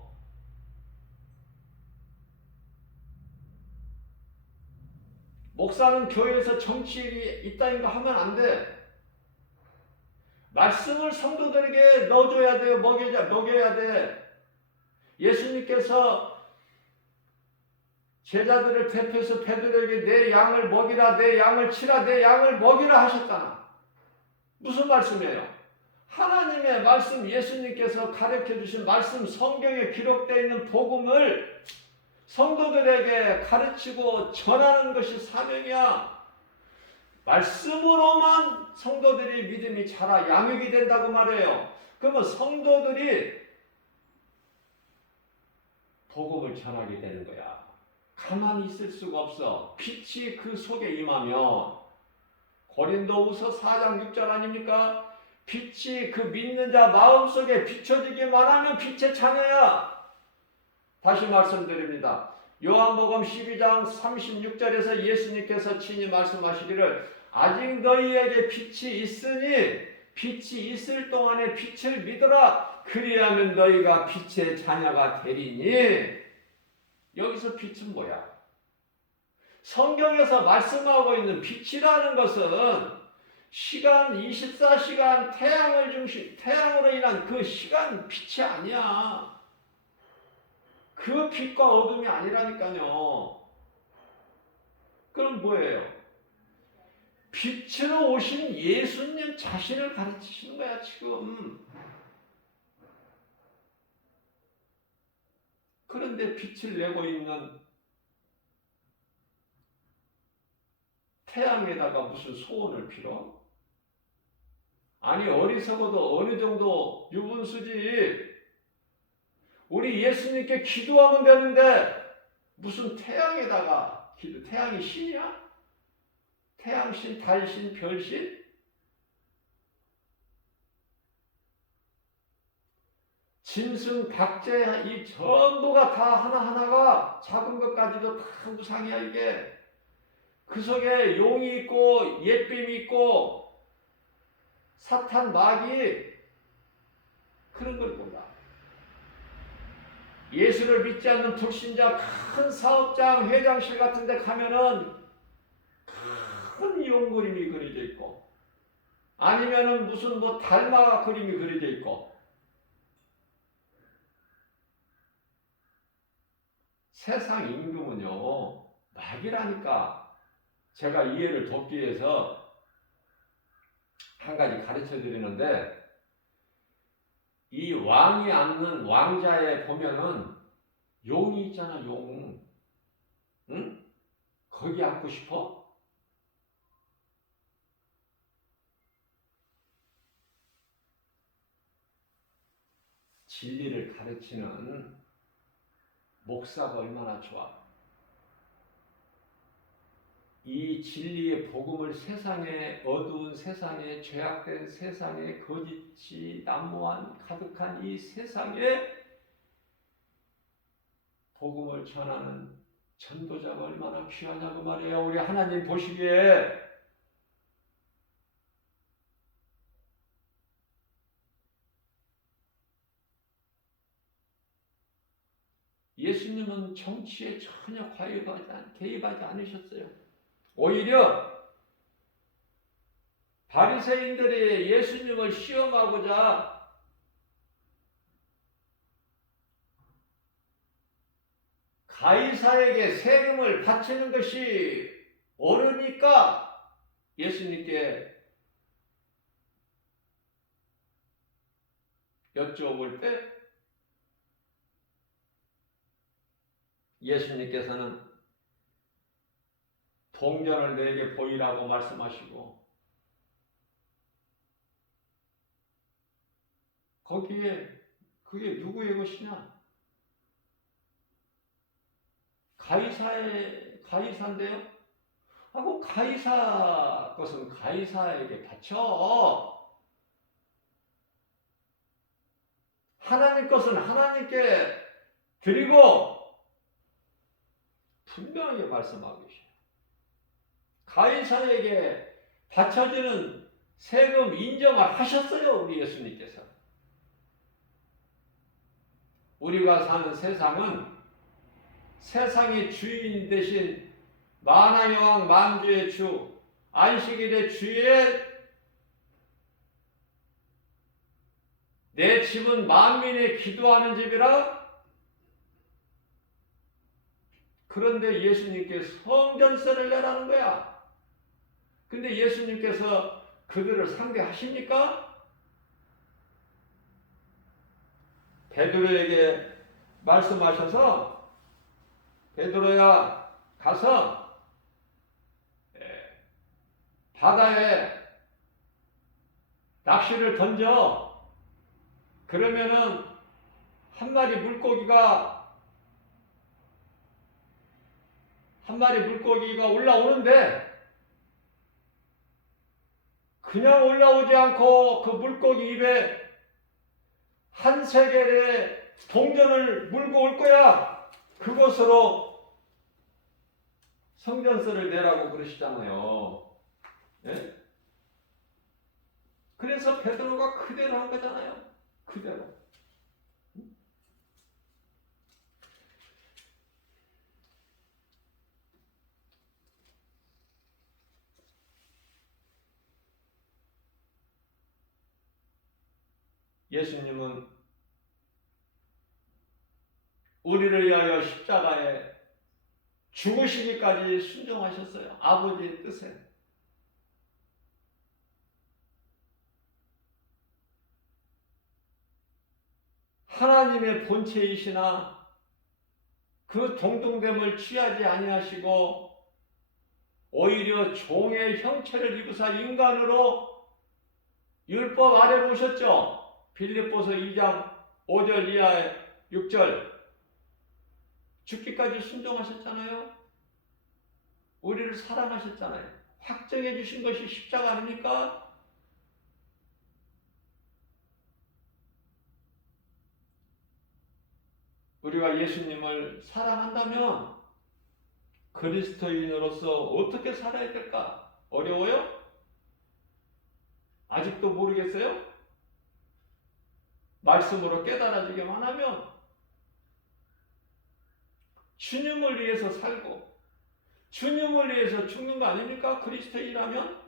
목사는 교회에서 정치일이 있다인가 하면 안 돼. 말씀을 성도들에게 넣어줘야 돼요. 먹여야 돼. 예수님께서 제자들을 대표해서 베드로에게 내 양을 먹이라, 내 양을 치라, 내 양을 먹이라 하셨잖아. 무슨 말씀이에요? 하나님의 말씀, 예수님께서 가르쳐 주신 말씀, 성경에 기록되어 있는 복음을 성도들에게 가르치고 전하는 것이 사명이야. 말씀으로만 성도들이 믿음이 자라 양육이 된다고 말해요. 그러면 성도들이 복음을 전하게 되는 거야. 가만히 있을 수가 없어. 빛이 그 속에 임하면, 고린도후서 4장 6절 아닙니까? 빛이 그 믿는 자 마음속에 비춰지기만 하면 빛의 자녀야. 다시 말씀드립니다. 요한복음 12장 36절에서 예수님께서 친히 말씀하시기를 아직 너희에게 빛이 있으니 빛이 있을 동안에 빛을 믿어라. 그리하면 너희가 빛의 자녀가 되리니. 여기서 빛은 뭐야? 성경에서 말씀하고 있는 빛이라는 것은 시간 24시간 태양으로 인한 그 시간 빛이 아니야. 그 빛과 어둠이 아니라니까요. 그럼 뭐예요? 빛으로 오신 예수님 자신을 가르치시는 거야, 지금. 그런데 빛을 내고 있는 태양에다가 무슨 소원을 빌어? 아니, 어리석어도 어느 정도 유분수지. 우리 예수님께 기도하면 되는데 무슨 태양에다가 기도? 태양이 신이야? 태양신, 달신, 별신? 짐승, 박제, 이 전부가 다 하나하나가 작은 것까지도 다 우상이야, 이게. 그 속에 용이 있고 옛뱀이 있고 사탄, 마귀, 그런 걸 몰라. 예수를 믿지 않는 불신자, 큰 사업장, 회장실 같은 데 가면은 큰 용 그림이 그려져 있고, 아니면은 무슨 뭐 달마 그림이 그려져 있고, 세상 임금은요, 마귀라니까. 제가 이해를 돕기 위해서 한 가지 가르쳐 드리는데, 이 왕이 앉는 왕자에 보면은 용이 있잖아, 용. 응? 거기 앉고 싶어? 진리를 가르치는 목사가 얼마나 좋아. 이 진리의 복음을 세상에, 어두운 세상에, 죄악된 세상에, 거짓이 난무한 가득한 이 세상에 복음을 전하는 전도자가 얼마나 귀하냐고 말이에요. 우리 하나님 보시기에. 예수님은 정치에 전혀 개입하지 않으셨어요. 오히려 바리새인들이 예수님을 시험하고자 가이사에게 세금을 바치는 것이 옳으니까 예수님께 여쭤볼 때 예수님께서는 동전을 내게 보이라고 말씀하시고, 거기에 그게 누구의 것이냐? 가이사인데요? 하고 가이사 것은 가이사에게 바쳐. 하나님 것은 하나님께 드리고, 분명히 말씀하고 계셔요. 가이사에게 바쳐지는 세금 인정을 하셨어요, 우리 예수님께서. 우리가 사는 세상은 세상의 주인 대신 만화여왕 만주의 주, 안식일의 주에 내 집은 만민이 기도하는 집이라. 그런데 예수님께 성전세를 내라는 거야. 근데 예수님께서 그들을 상대하십니까? 베드로에게 말씀하셔서 베드로야 가서 바다에 낚시를 던져. 그러면은 한 마리 물고기가 올라오는데 그냥 올라오지 않고 그 물고기 입에 한 세겔의 동전을 물고 올 거야. 그것으로 성전세를 내라고 그러시잖아요. 예? 그래서 베드로가 그대로 한 거잖아요. 그대로. 예수님은 우리를 위하여 십자가에 죽으시기까지 순종하셨어요. 아버지의 뜻에. 하나님의 본체이시나 그 동등됨을 취하지 아니하시고 오히려 종의 형체를 입으사 인간으로 율법 아래로 오셨죠. 빌립보서 2장 5절 이하의 6절 죽기까지 순종하셨잖아요. 우리를 사랑하셨잖아요. 확정해 주신 것이 십자가 아닙니까? 우리가 예수님을 사랑한다면 그리스도인으로서 어떻게 살아야 될까? 어려워요? 아직도 모르겠어요? 말씀으로 깨달아지기만 하면 주님을 위해서 살고 주님을 위해서 죽는 거 아닙니까? 그리스도인이라면?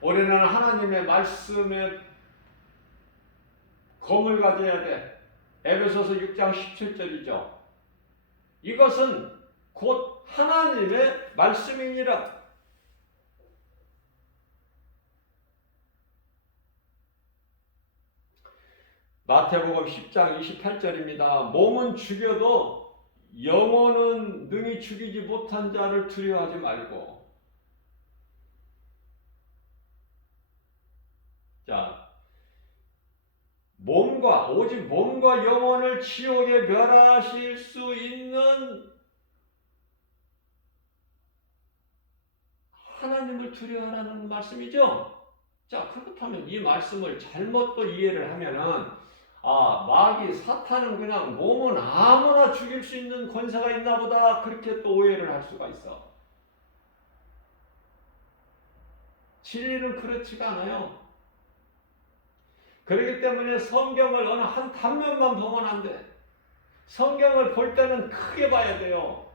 우리는 하나님의 말씀에 검을 가져야 돼. 에베소서 6장 17절이죠. 이것은 곧 하나님의 말씀이니라. 마태복음 10장 28절입니다. 몸은 죽여도 영혼은 능히 죽이지 못한 자를 두려워하지 말고. 자, 오직 몸과 영혼을 지옥에 멸하실 수 있는 하나님을 두려워하라는 말씀이죠. 자, 그렇다면 이 말씀을 잘못 또 이해를 하면은 마귀 사탄은 그냥 몸은 아무나 죽일 수 있는 권세가 있나 보다 그렇게 또 오해를 할 수가 있어. 진리는 그렇지가 않아요. 그렇기 때문에 성경을 어느 한 단면만 보면 안 돼. 성경을 볼 때는 크게 봐야 돼요.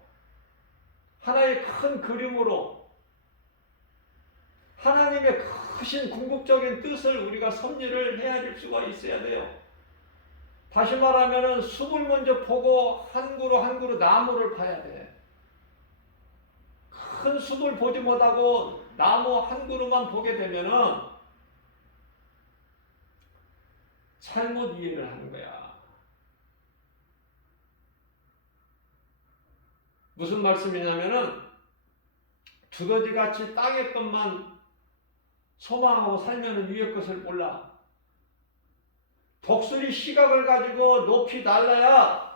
하나의 큰 그림으로 하나님의 크신 궁극적인 뜻을 우리가 섭리를 헤아릴 수가 있어야 돼요. 다시 말하면 숲을 먼저 보고 한 그루 한 그루 나무를 봐야 돼. 큰 숲을 보지 못하고 나무 한 그루만 보게 되면은 잘못 이해를 하는 거야. 무슨 말씀이냐면은 두더지같이 땅의 것만 소망하고 살면은 위의 것을 몰라. 독수리 시각을 가지고 높이 날라야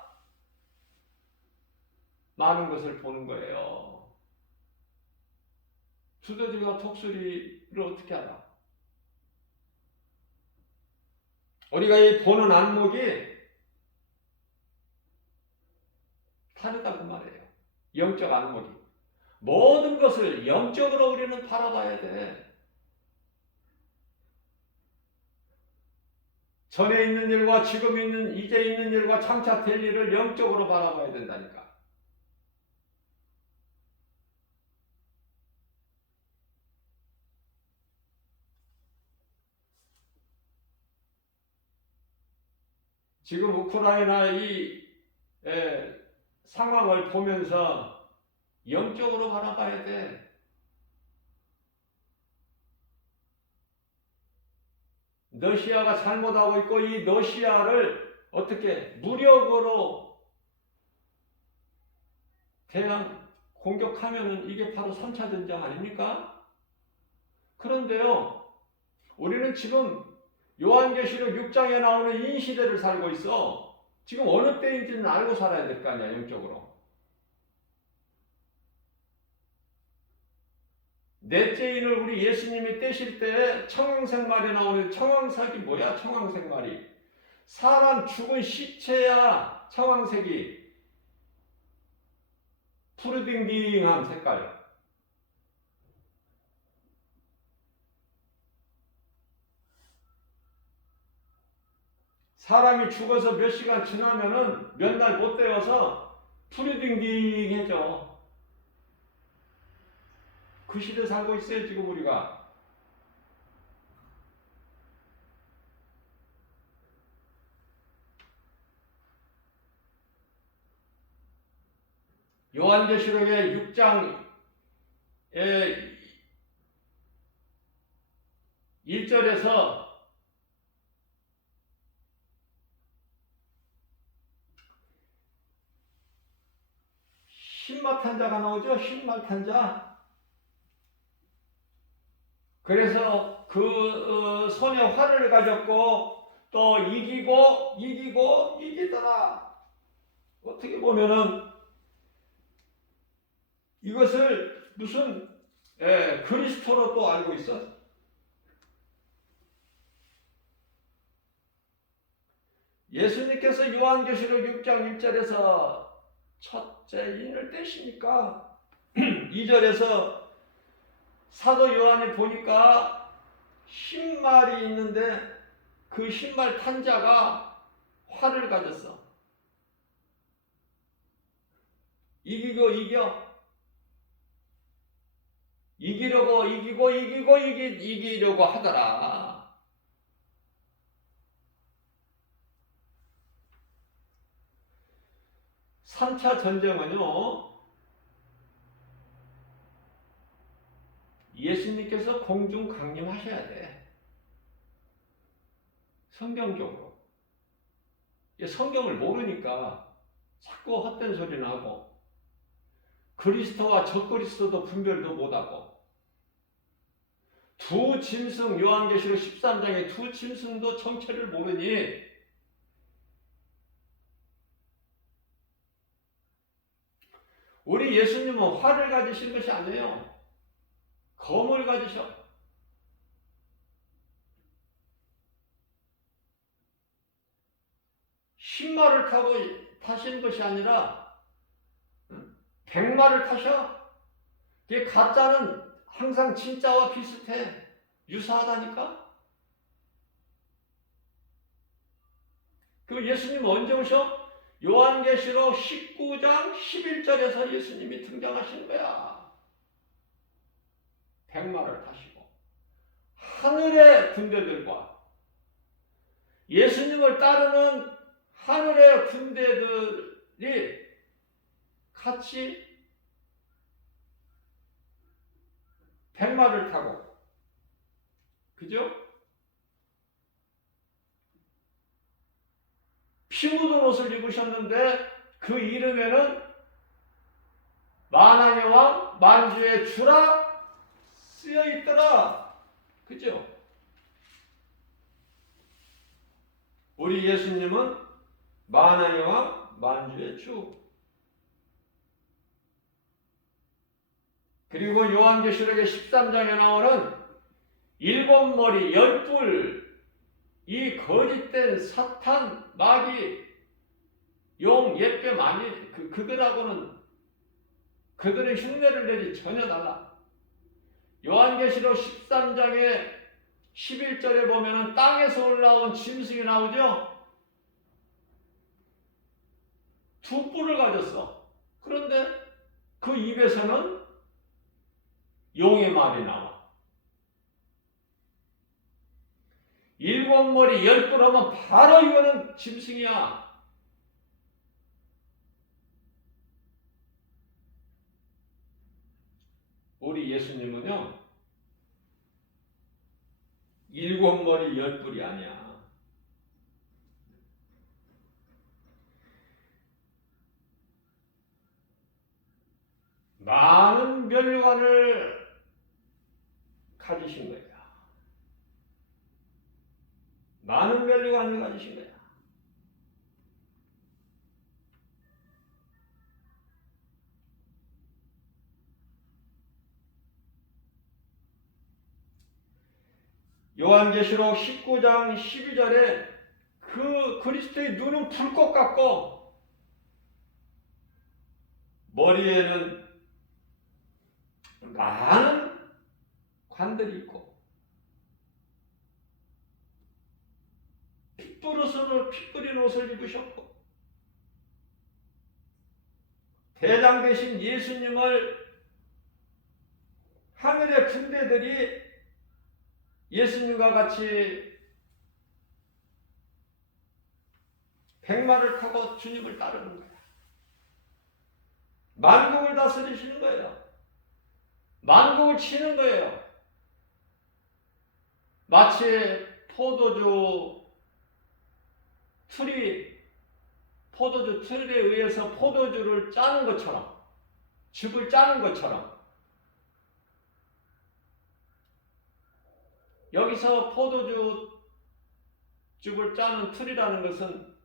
많은 것을 보는 거예요. 두더지가 독수리를 어떻게 알아? 우리가 이 보는 안목이 다르다고 말해요. 영적 안목이. 모든 것을 영적으로 우리는 바라봐야 돼. 전에 있는 일과 지금 있는, 이제 있는 일과 장차 될 일을 영적으로 바라봐야 된다니까. 지금 우크라이나 이 상황을 보면서 영적으로 바라봐야 돼. 러시아가 잘못하고 있고 이 러시아를 어떻게 무력으로 공격하면은 이게 바로 3차 전쟁 아닙니까? 그런데요, 우리는 지금 요한계시록 6장에 나오는 이 시대를 살고 있어. 지금 어느 때인지는 알고 살아야 될 거 아니야, 영적으로. 넷째 인을 우리 예수님이 떼실 때 청황생말이 나오는 청황색이 뭐야? 청황생말이 사람 죽은 시체야. 청황색이 푸르딩딩한 색깔. 사람이 죽어서 몇 시간 지나면은 몇 날 못 되어서 푸르딩딩해져. 그 시대 살고 있어요, 지금 우리가. 요한계시록의 6장의 1절에서 신마탄자가 나오죠? 신마탄자. 그래서 그 손에 활을 가졌고 또 이기고 이기더라. 어떻게 보면은 이것을 무슨 그리스도로 또 알고 있어. 예수님께서 요한계시록 6장 1절에서 첫째 인을 떼시니까 2절에서 사도 요한이 보니까 흰말이 있는데 그 흰말 탄자가 활을 가졌어. 이기려고 하더라. 삼차 전쟁은요, 예수님께서 공중 강림하셔야 돼. 성경적으로. 성경을 모르니까 자꾸 헛된 소리나 하고 그리스도와 적그리스도도 분별도 못하고 두 짐승 요한계시록 13장의 두 짐승도 정체를 모르니 우리 예수님은 활을 가지신 것이 아니에요. 검을 가지셔. 흰말을 타고 타신 것이 아니라 백마를 타셔. 이게 가짜는 항상 진짜와 비슷해. 유사하다니까? 그 예수님 언제 오셔? 요한계시록 19장 11절에서 예수님이 등장하신 거야. 백마를 타시고 하늘의 군대들과 예수님을 따르는 하늘의 군대들이 같이 백마를 타고, 그죠? 피 묻은 옷을 입으셨는데 그 이름에는 만왕의 왕 만주의 주라 쓰여 있더라. 그죠? 우리 예수님은 만왕의 왕 만주의 주. 그리고 요한계시록의 13장에 나오는 일곱 머리 열뿔, 이 거짓된 사탄, 마귀, 용, 옅뱀 많이 그들하고는 그들의 흉내를 내지 전혀 달라. 요한계시록 13장의 11절에 보면은 땅에서 올라온 짐승이 나오죠? 두 뿔을 가졌어. 그런데 그 입에서는 용의 말이 나와. 일곱 머리 열뿔 하면 바로 이거는 짐승이야. 우리 예수님은요, 일곱 머리 열 뿔이 아니야. 많은 면류관을 가지신 거야. 많은 면류관을 가지신 거야. 요한계시록 19장 12절에 그 그리스도의 눈은 불꽃 같고 머리에는 많은 관들이 있고 피 뿌린 옷을 입으셨고 대장 되신 예수님을 하늘의 군대들이 예수님과 같이 백마를 타고 주님을 따르는 거야. 만국을 다스리시는 거예요. 만국을 치는 거예요. 마치 포도주 틀에 의해서 포도주를 짜는 것처럼, 즙을 짜는 것처럼, 여기서 포도주즙을 짜는 틀이라는 것은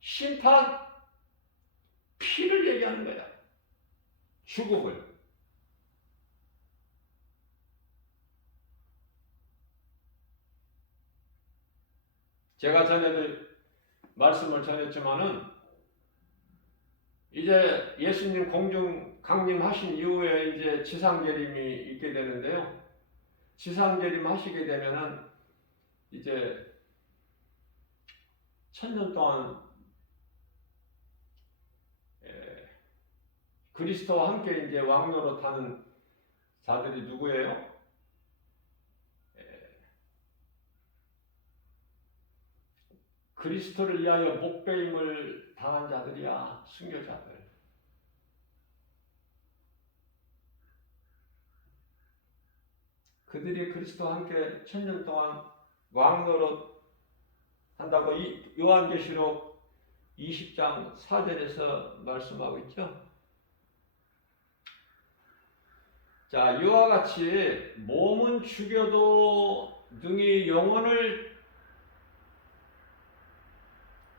심판, 피를 얘기하는 거야. 죽음을. 제가 전에도 말씀을 전했지만은 이제 예수님 공중 강림하신 이후에 이제 지상재림이 있게 되는데요. 지상재림 하시게 되면은 이제 1000년 동안 그리스도와 함께 이제 왕노로 타는 자들이 누구예요? 그리스도를 위하여 목배임을 당한 자들이야, 순교자들. 그들이 그리스도와 함께 1000년 동안 왕노로 한다고 이 요한계시록 20장 4절에서 말씀하고 있죠. 자, 이와 같이 몸은 죽여도 능히 영혼을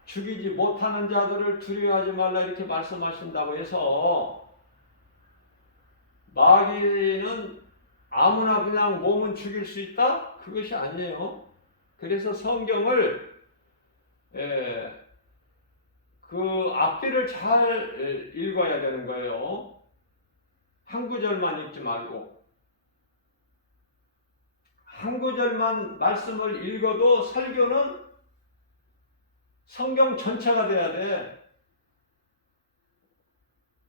죽이지 못하는 자들을 두려워하지 말라 이렇게 말씀하신다고 해서 마귀는 아무나 그냥 몸은 죽일 수 있다? 그것이 아니에요. 그래서 성경을 그 앞뒤를 잘 읽어야 되는 거예요. 한 구절만 읽지 말고 한 구절만 말씀을 읽어도 설교는 성경 전체가 돼야 돼.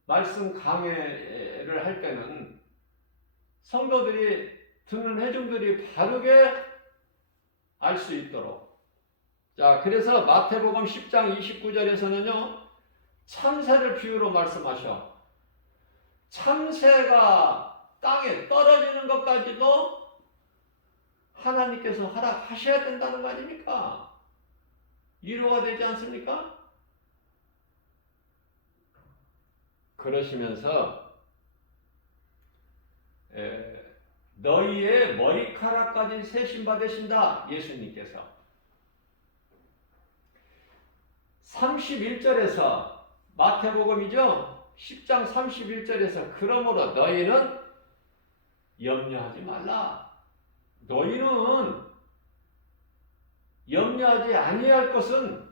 말씀 강해를 할 때는 성도들이 듣는 회중들이 바르게 알 수 있도록. 자, 그래서 마태복음 10장 29절에서는요. 참새를 비유로 말씀하셔. 참새가 땅에 떨어지는 것까지도 하나님께서 허락하셔야 된다는 거 아닙니까? 위로가 되지 않습니까? 그러시면서 너희의 머리카락까지 세심 받으신다. 예수님께서 31절에서 마태복음이죠. 10장 31절에서 그러므로 너희는 염려하지 말라. 너희는 염려하지 아니할 것은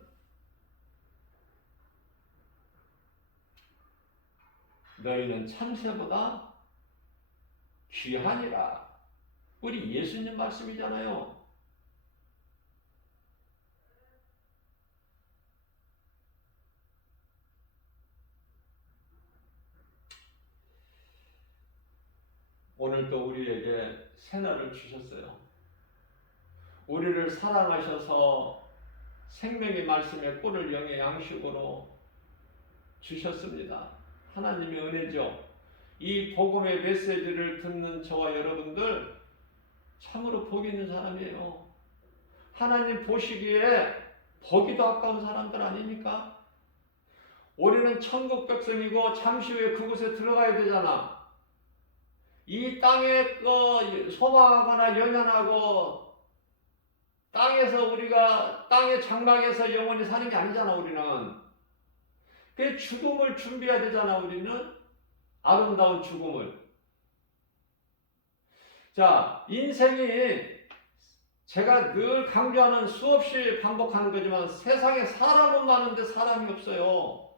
너희는 참새보다 귀하니라. 우리 예수님 말씀이잖아요. 오늘도 우리에게 새날을 주셨어요. 우리를 사랑하셔서 생명의 말씀의 꿀을 영의 양식으로 주셨습니다. 하나님의 은혜죠. 이 복음의 메시지를 듣는 저와 여러분들 참으로 복 있는 사람이에요. 하나님 보시기에 보기도 아까운 사람들 아닙니까? 우리는 천국 백성이고 잠시 후에 그곳에 들어가야 되잖아. 이 땅에 소망하거나 연연하고 땅에서 우리가 땅의 장막에서 영원히 사는 게 아니잖아. 우리는 그 죽음을 준비해야 되잖아. 우리는 아름다운 죽음을. 자, 인생이 제가 늘 강조하는 수없이 반복하는 거지만 세상에 사람은 많은데 사람이 없어요.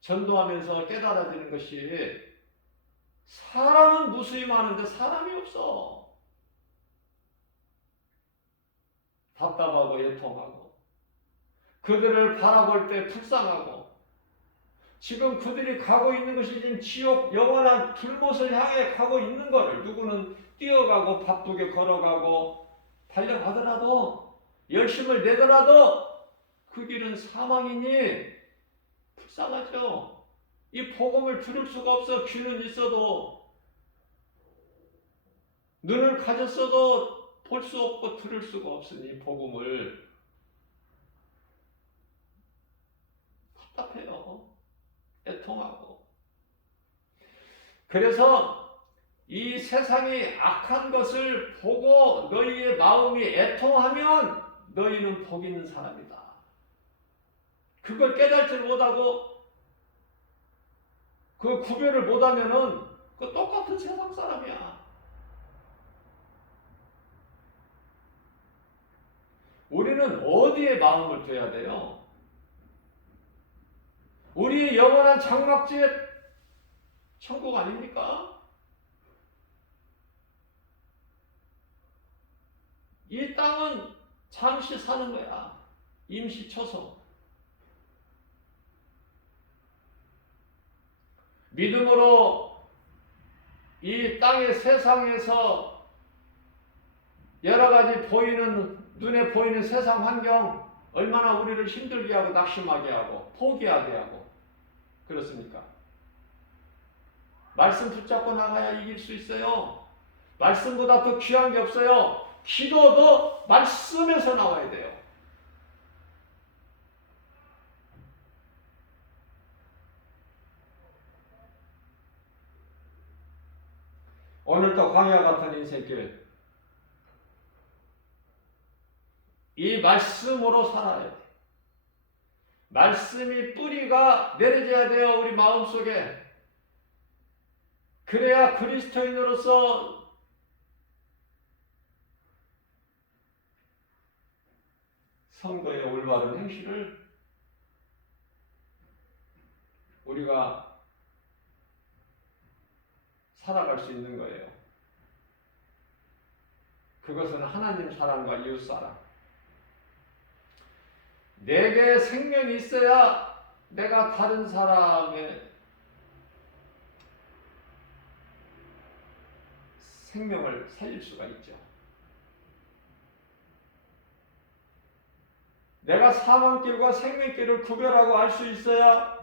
전도하면서 깨달아지는 것이 사람은 무수히 많은데 사람이 없어. 답답하고 애통하고 그들을 바라볼 때 불쌍하고 지금 그들이 가고 있는 것이 지금 지옥 영원한 불못을 향해 가고 있는 거를 누구는 뛰어가고 바쁘게 걸어가고 달려가더라도 열심을 내더라도 그 길은 사망이니 불쌍하죠. 이 복음을 들을 수가 없어. 귀는 있어도 눈을 가졌어도 볼 수 없고 들을 수가 없으니 복음을 답답해요. 애통하고. 그래서 이 세상이 악한 것을 보고 너희의 마음이 애통하면 너희는 복 있는 사람이다. 그걸 깨달지 못하고 그 구별을 못하면은 그 똑같은 세상 사람이야. 우리는 어디에 마음을 둬야 돼요? 우리의 영원한 장막집 천국 아닙니까? 이 땅은 잠시 사는 거야. 임시초소. 믿음으로 이 땅의 세상에서 여러 가지 눈에 보이는 세상 환경 얼마나 우리를 힘들게 하고 낙심하게 하고 포기하게 하고 그렇습니까? 말씀 붙잡고 나가야 이길 수 있어요. 말씀보다 더 귀한 게 없어요. 기도도 말씀에서 나와야 돼요. 오늘도 광야 같은 인생길 이 말씀으로 살아야 돼. 말씀이 뿌리가 내려져야 돼요. 우리 마음속에. 그래야 그리스도인으로서 선거의 올바른 행실을 우리가 살아갈 수 있는 거예요. 그것은 하나님 사랑과 이웃 사랑. 내게 생명이 있어야 내가 다른 사람의 생명을 살릴 수가 있죠. 내가 사망길과 생명길을 구별하고 알 수 있어야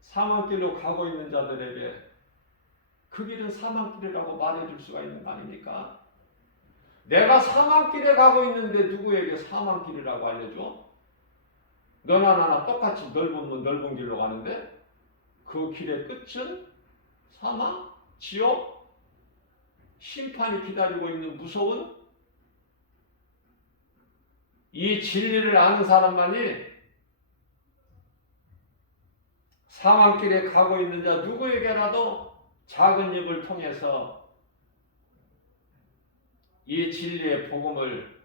사망길로 가고 있는 자들에게 그 길은 사망길이라고 말해줄 수가 있는 거 아닙니까? 내가 사망길에 가고 있는데 누구에게 사망길이라고 알려줘? 너나 나나 똑같이 넓은 길로 가는데 그 길의 끝은 사망, 지옥, 심판이 기다리고 있는 무서운 이 진리를 아는 사람만이 사망길에 가고 있는 자 누구에게라도 작은 입을 통해서 이 진리의 복음을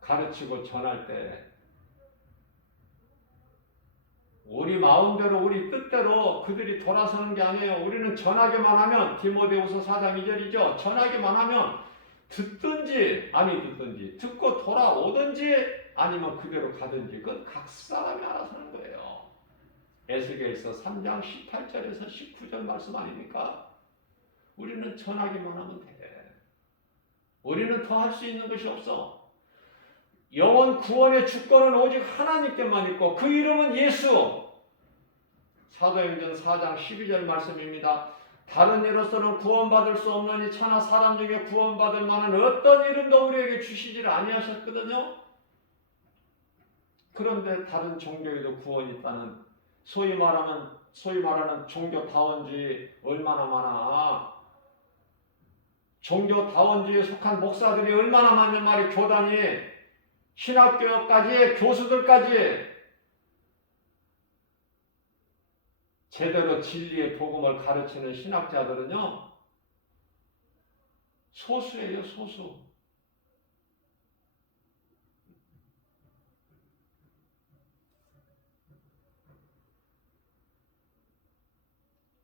가르치고 전할 때 우리 마음대로 우리 뜻대로 그들이 돌아서는 게 아니에요. 우리는 전하기만 하면 디모데후서 4장 2절이죠. 전하기만 하면 듣든지 아니 듣든지 듣고 돌아오든지 아니면 그대로 가든지 그건 각 사람이 알아서 하는 거예요. 에스겔서 3장 18절에서 19절 말씀 아닙니까? 우리는 전하기만 하면 돼. 우리는 더 할 수 있는 것이 없어. 영원 구원의 주권은 오직 하나님께만 있고 그 이름은 예수. 사도행전 4장 12절 말씀입니다. 다른 이로서는 구원받을 수 없느니 차나 사람 중에 구원받을 만한 어떤 이름도 우리에게 주시지를 아니하셨거든요. 그런데 다른 종교에도 구원이 있다는 소위 말하는 종교다원주의 얼마나 많아. 종교다원주의에 속한 목사들이 얼마나 많은 말이 교단이 신학교까지 교수들까지 제대로 진리의 복음을 가르치는 신학자들은요 소수예요. 소수.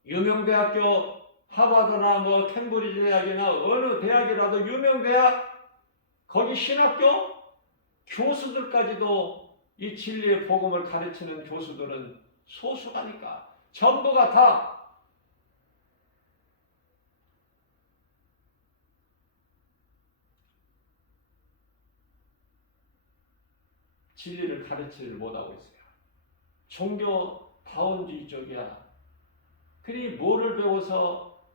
유명 대학교 하버드나 캠브리지 대학이나 어느 대학이라도 유명 대학 거기 신학교 교수들까지도 이 진리의 복음을 가르치는 교수들은 소수가니까 전부가 다 진리를 가르치지 못하고 있어요. 종교다원주의 쪽이야. 그러니 뭐를 배워서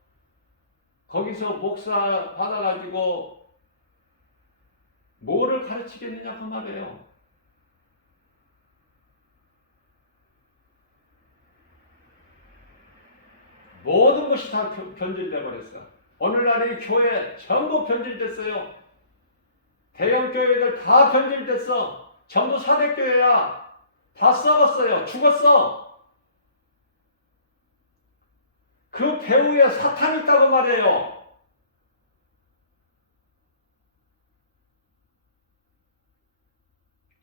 거기서 목사 받아가지고 뭐를 가르치겠느냐 그 말이에요. 모든 것이 다 변질돼 버렸어. 오늘날 이 교회 전부 변질됐어요. 대형 교회들 다 변질됐어. 전부 사대교회야. 다 썩었어요. 죽었어. 그 배후에 사탄이 있다고 말해요.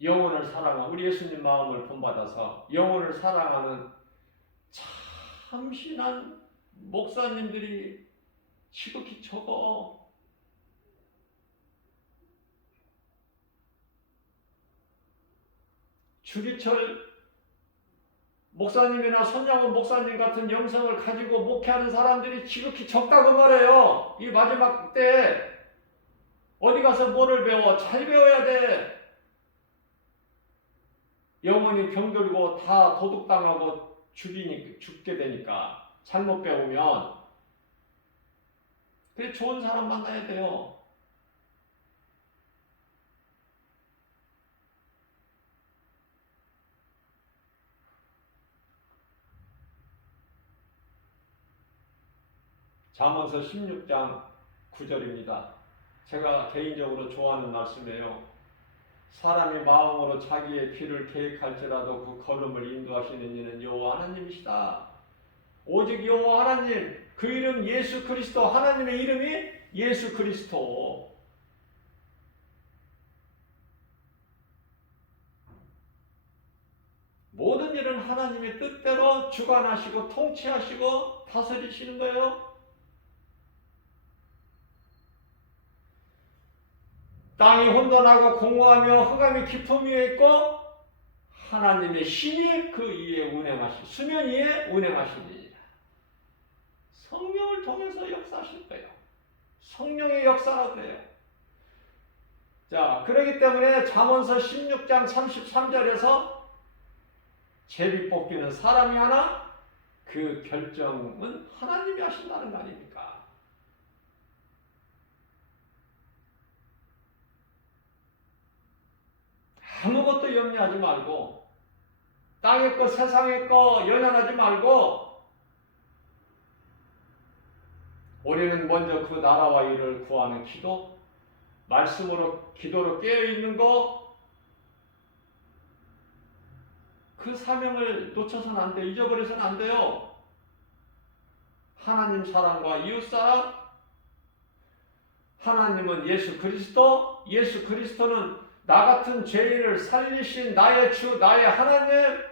영혼을 사랑하는 우리 예수님 마음을 본받아서 영혼을 사랑하는 참신한 목사님들이 지극히 적어. 주기철 목사님이나 손양원 목사님 같은 영성을 가지고 목회하는 사람들이 지극히 적다고 말해요. 이 마지막 때 어디 가서 뭐를 배워? 잘 배워야 돼. 영혼이 병들고 다 도둑당하고 죽게 되니까 잘못 배우면. 그래 좋은 사람 만나야 돼요. 잠언서 16장 9절입니다. 제가 개인적으로 좋아하는 말씀이에요. 사람이 마음으로 자기의 길을 계획할지라도 그 걸음을 인도하시는 이는 여호와 하나님이시다. 오직 여호와 하나님, 그 이름 예수 그리스도, 하나님의 이름이 예수 그리스도. 모든 일은 하나님의 뜻대로 주관하시고 통치하시고 다스리시는 거예요. 땅이 혼돈하고 공허하며 흑암이 깊음 위에 있고 하나님의 신이 그 위에 운행하시, 수면 위에 운행하시니라. 성령을 통해서 역사하실 거예요. 성령의 역사라고 그래요. 자, 그렇기 때문에 잠언서 16장 33절에서 제비 뽑기는 사람이 하나, 그 결정은 하나님이 하신다는 거 아닙니까? 아무것도 염려하지 말고 땅의 것 세상의 것 연연하지 말고 우리는 먼저 그 나라와 일을 구하는 기도, 말씀으로 기도로 깨어있는 거, 그 사명을 놓쳐서는 안 돼요. 잊어버려서는 안 돼요. 하나님 사랑과 이웃사랑, 하나님은 예수 그리스도, 예수 그리스도는 나 같은 죄인을 살리신 나의 주, 나의 하나님,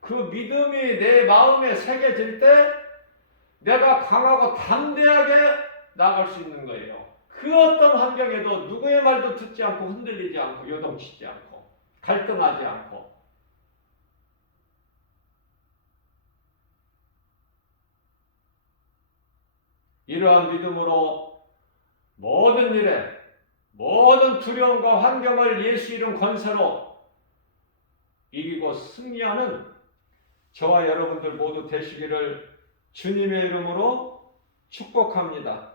그 믿음이 내 마음에 새겨질 때 내가 강하고 담대하게 나갈 수 있는 거예요. 그 어떤 환경에도 누구의 말도 듣지 않고 흔들리지 않고 요동치지 않고 갈등하지 않고 이러한 믿음으로 모든 일에 모든 두려움과 환경을 예수 이름 권세로 이기고 승리하는 저와 여러분들 모두 되시기를 주님의 이름으로 축복합니다.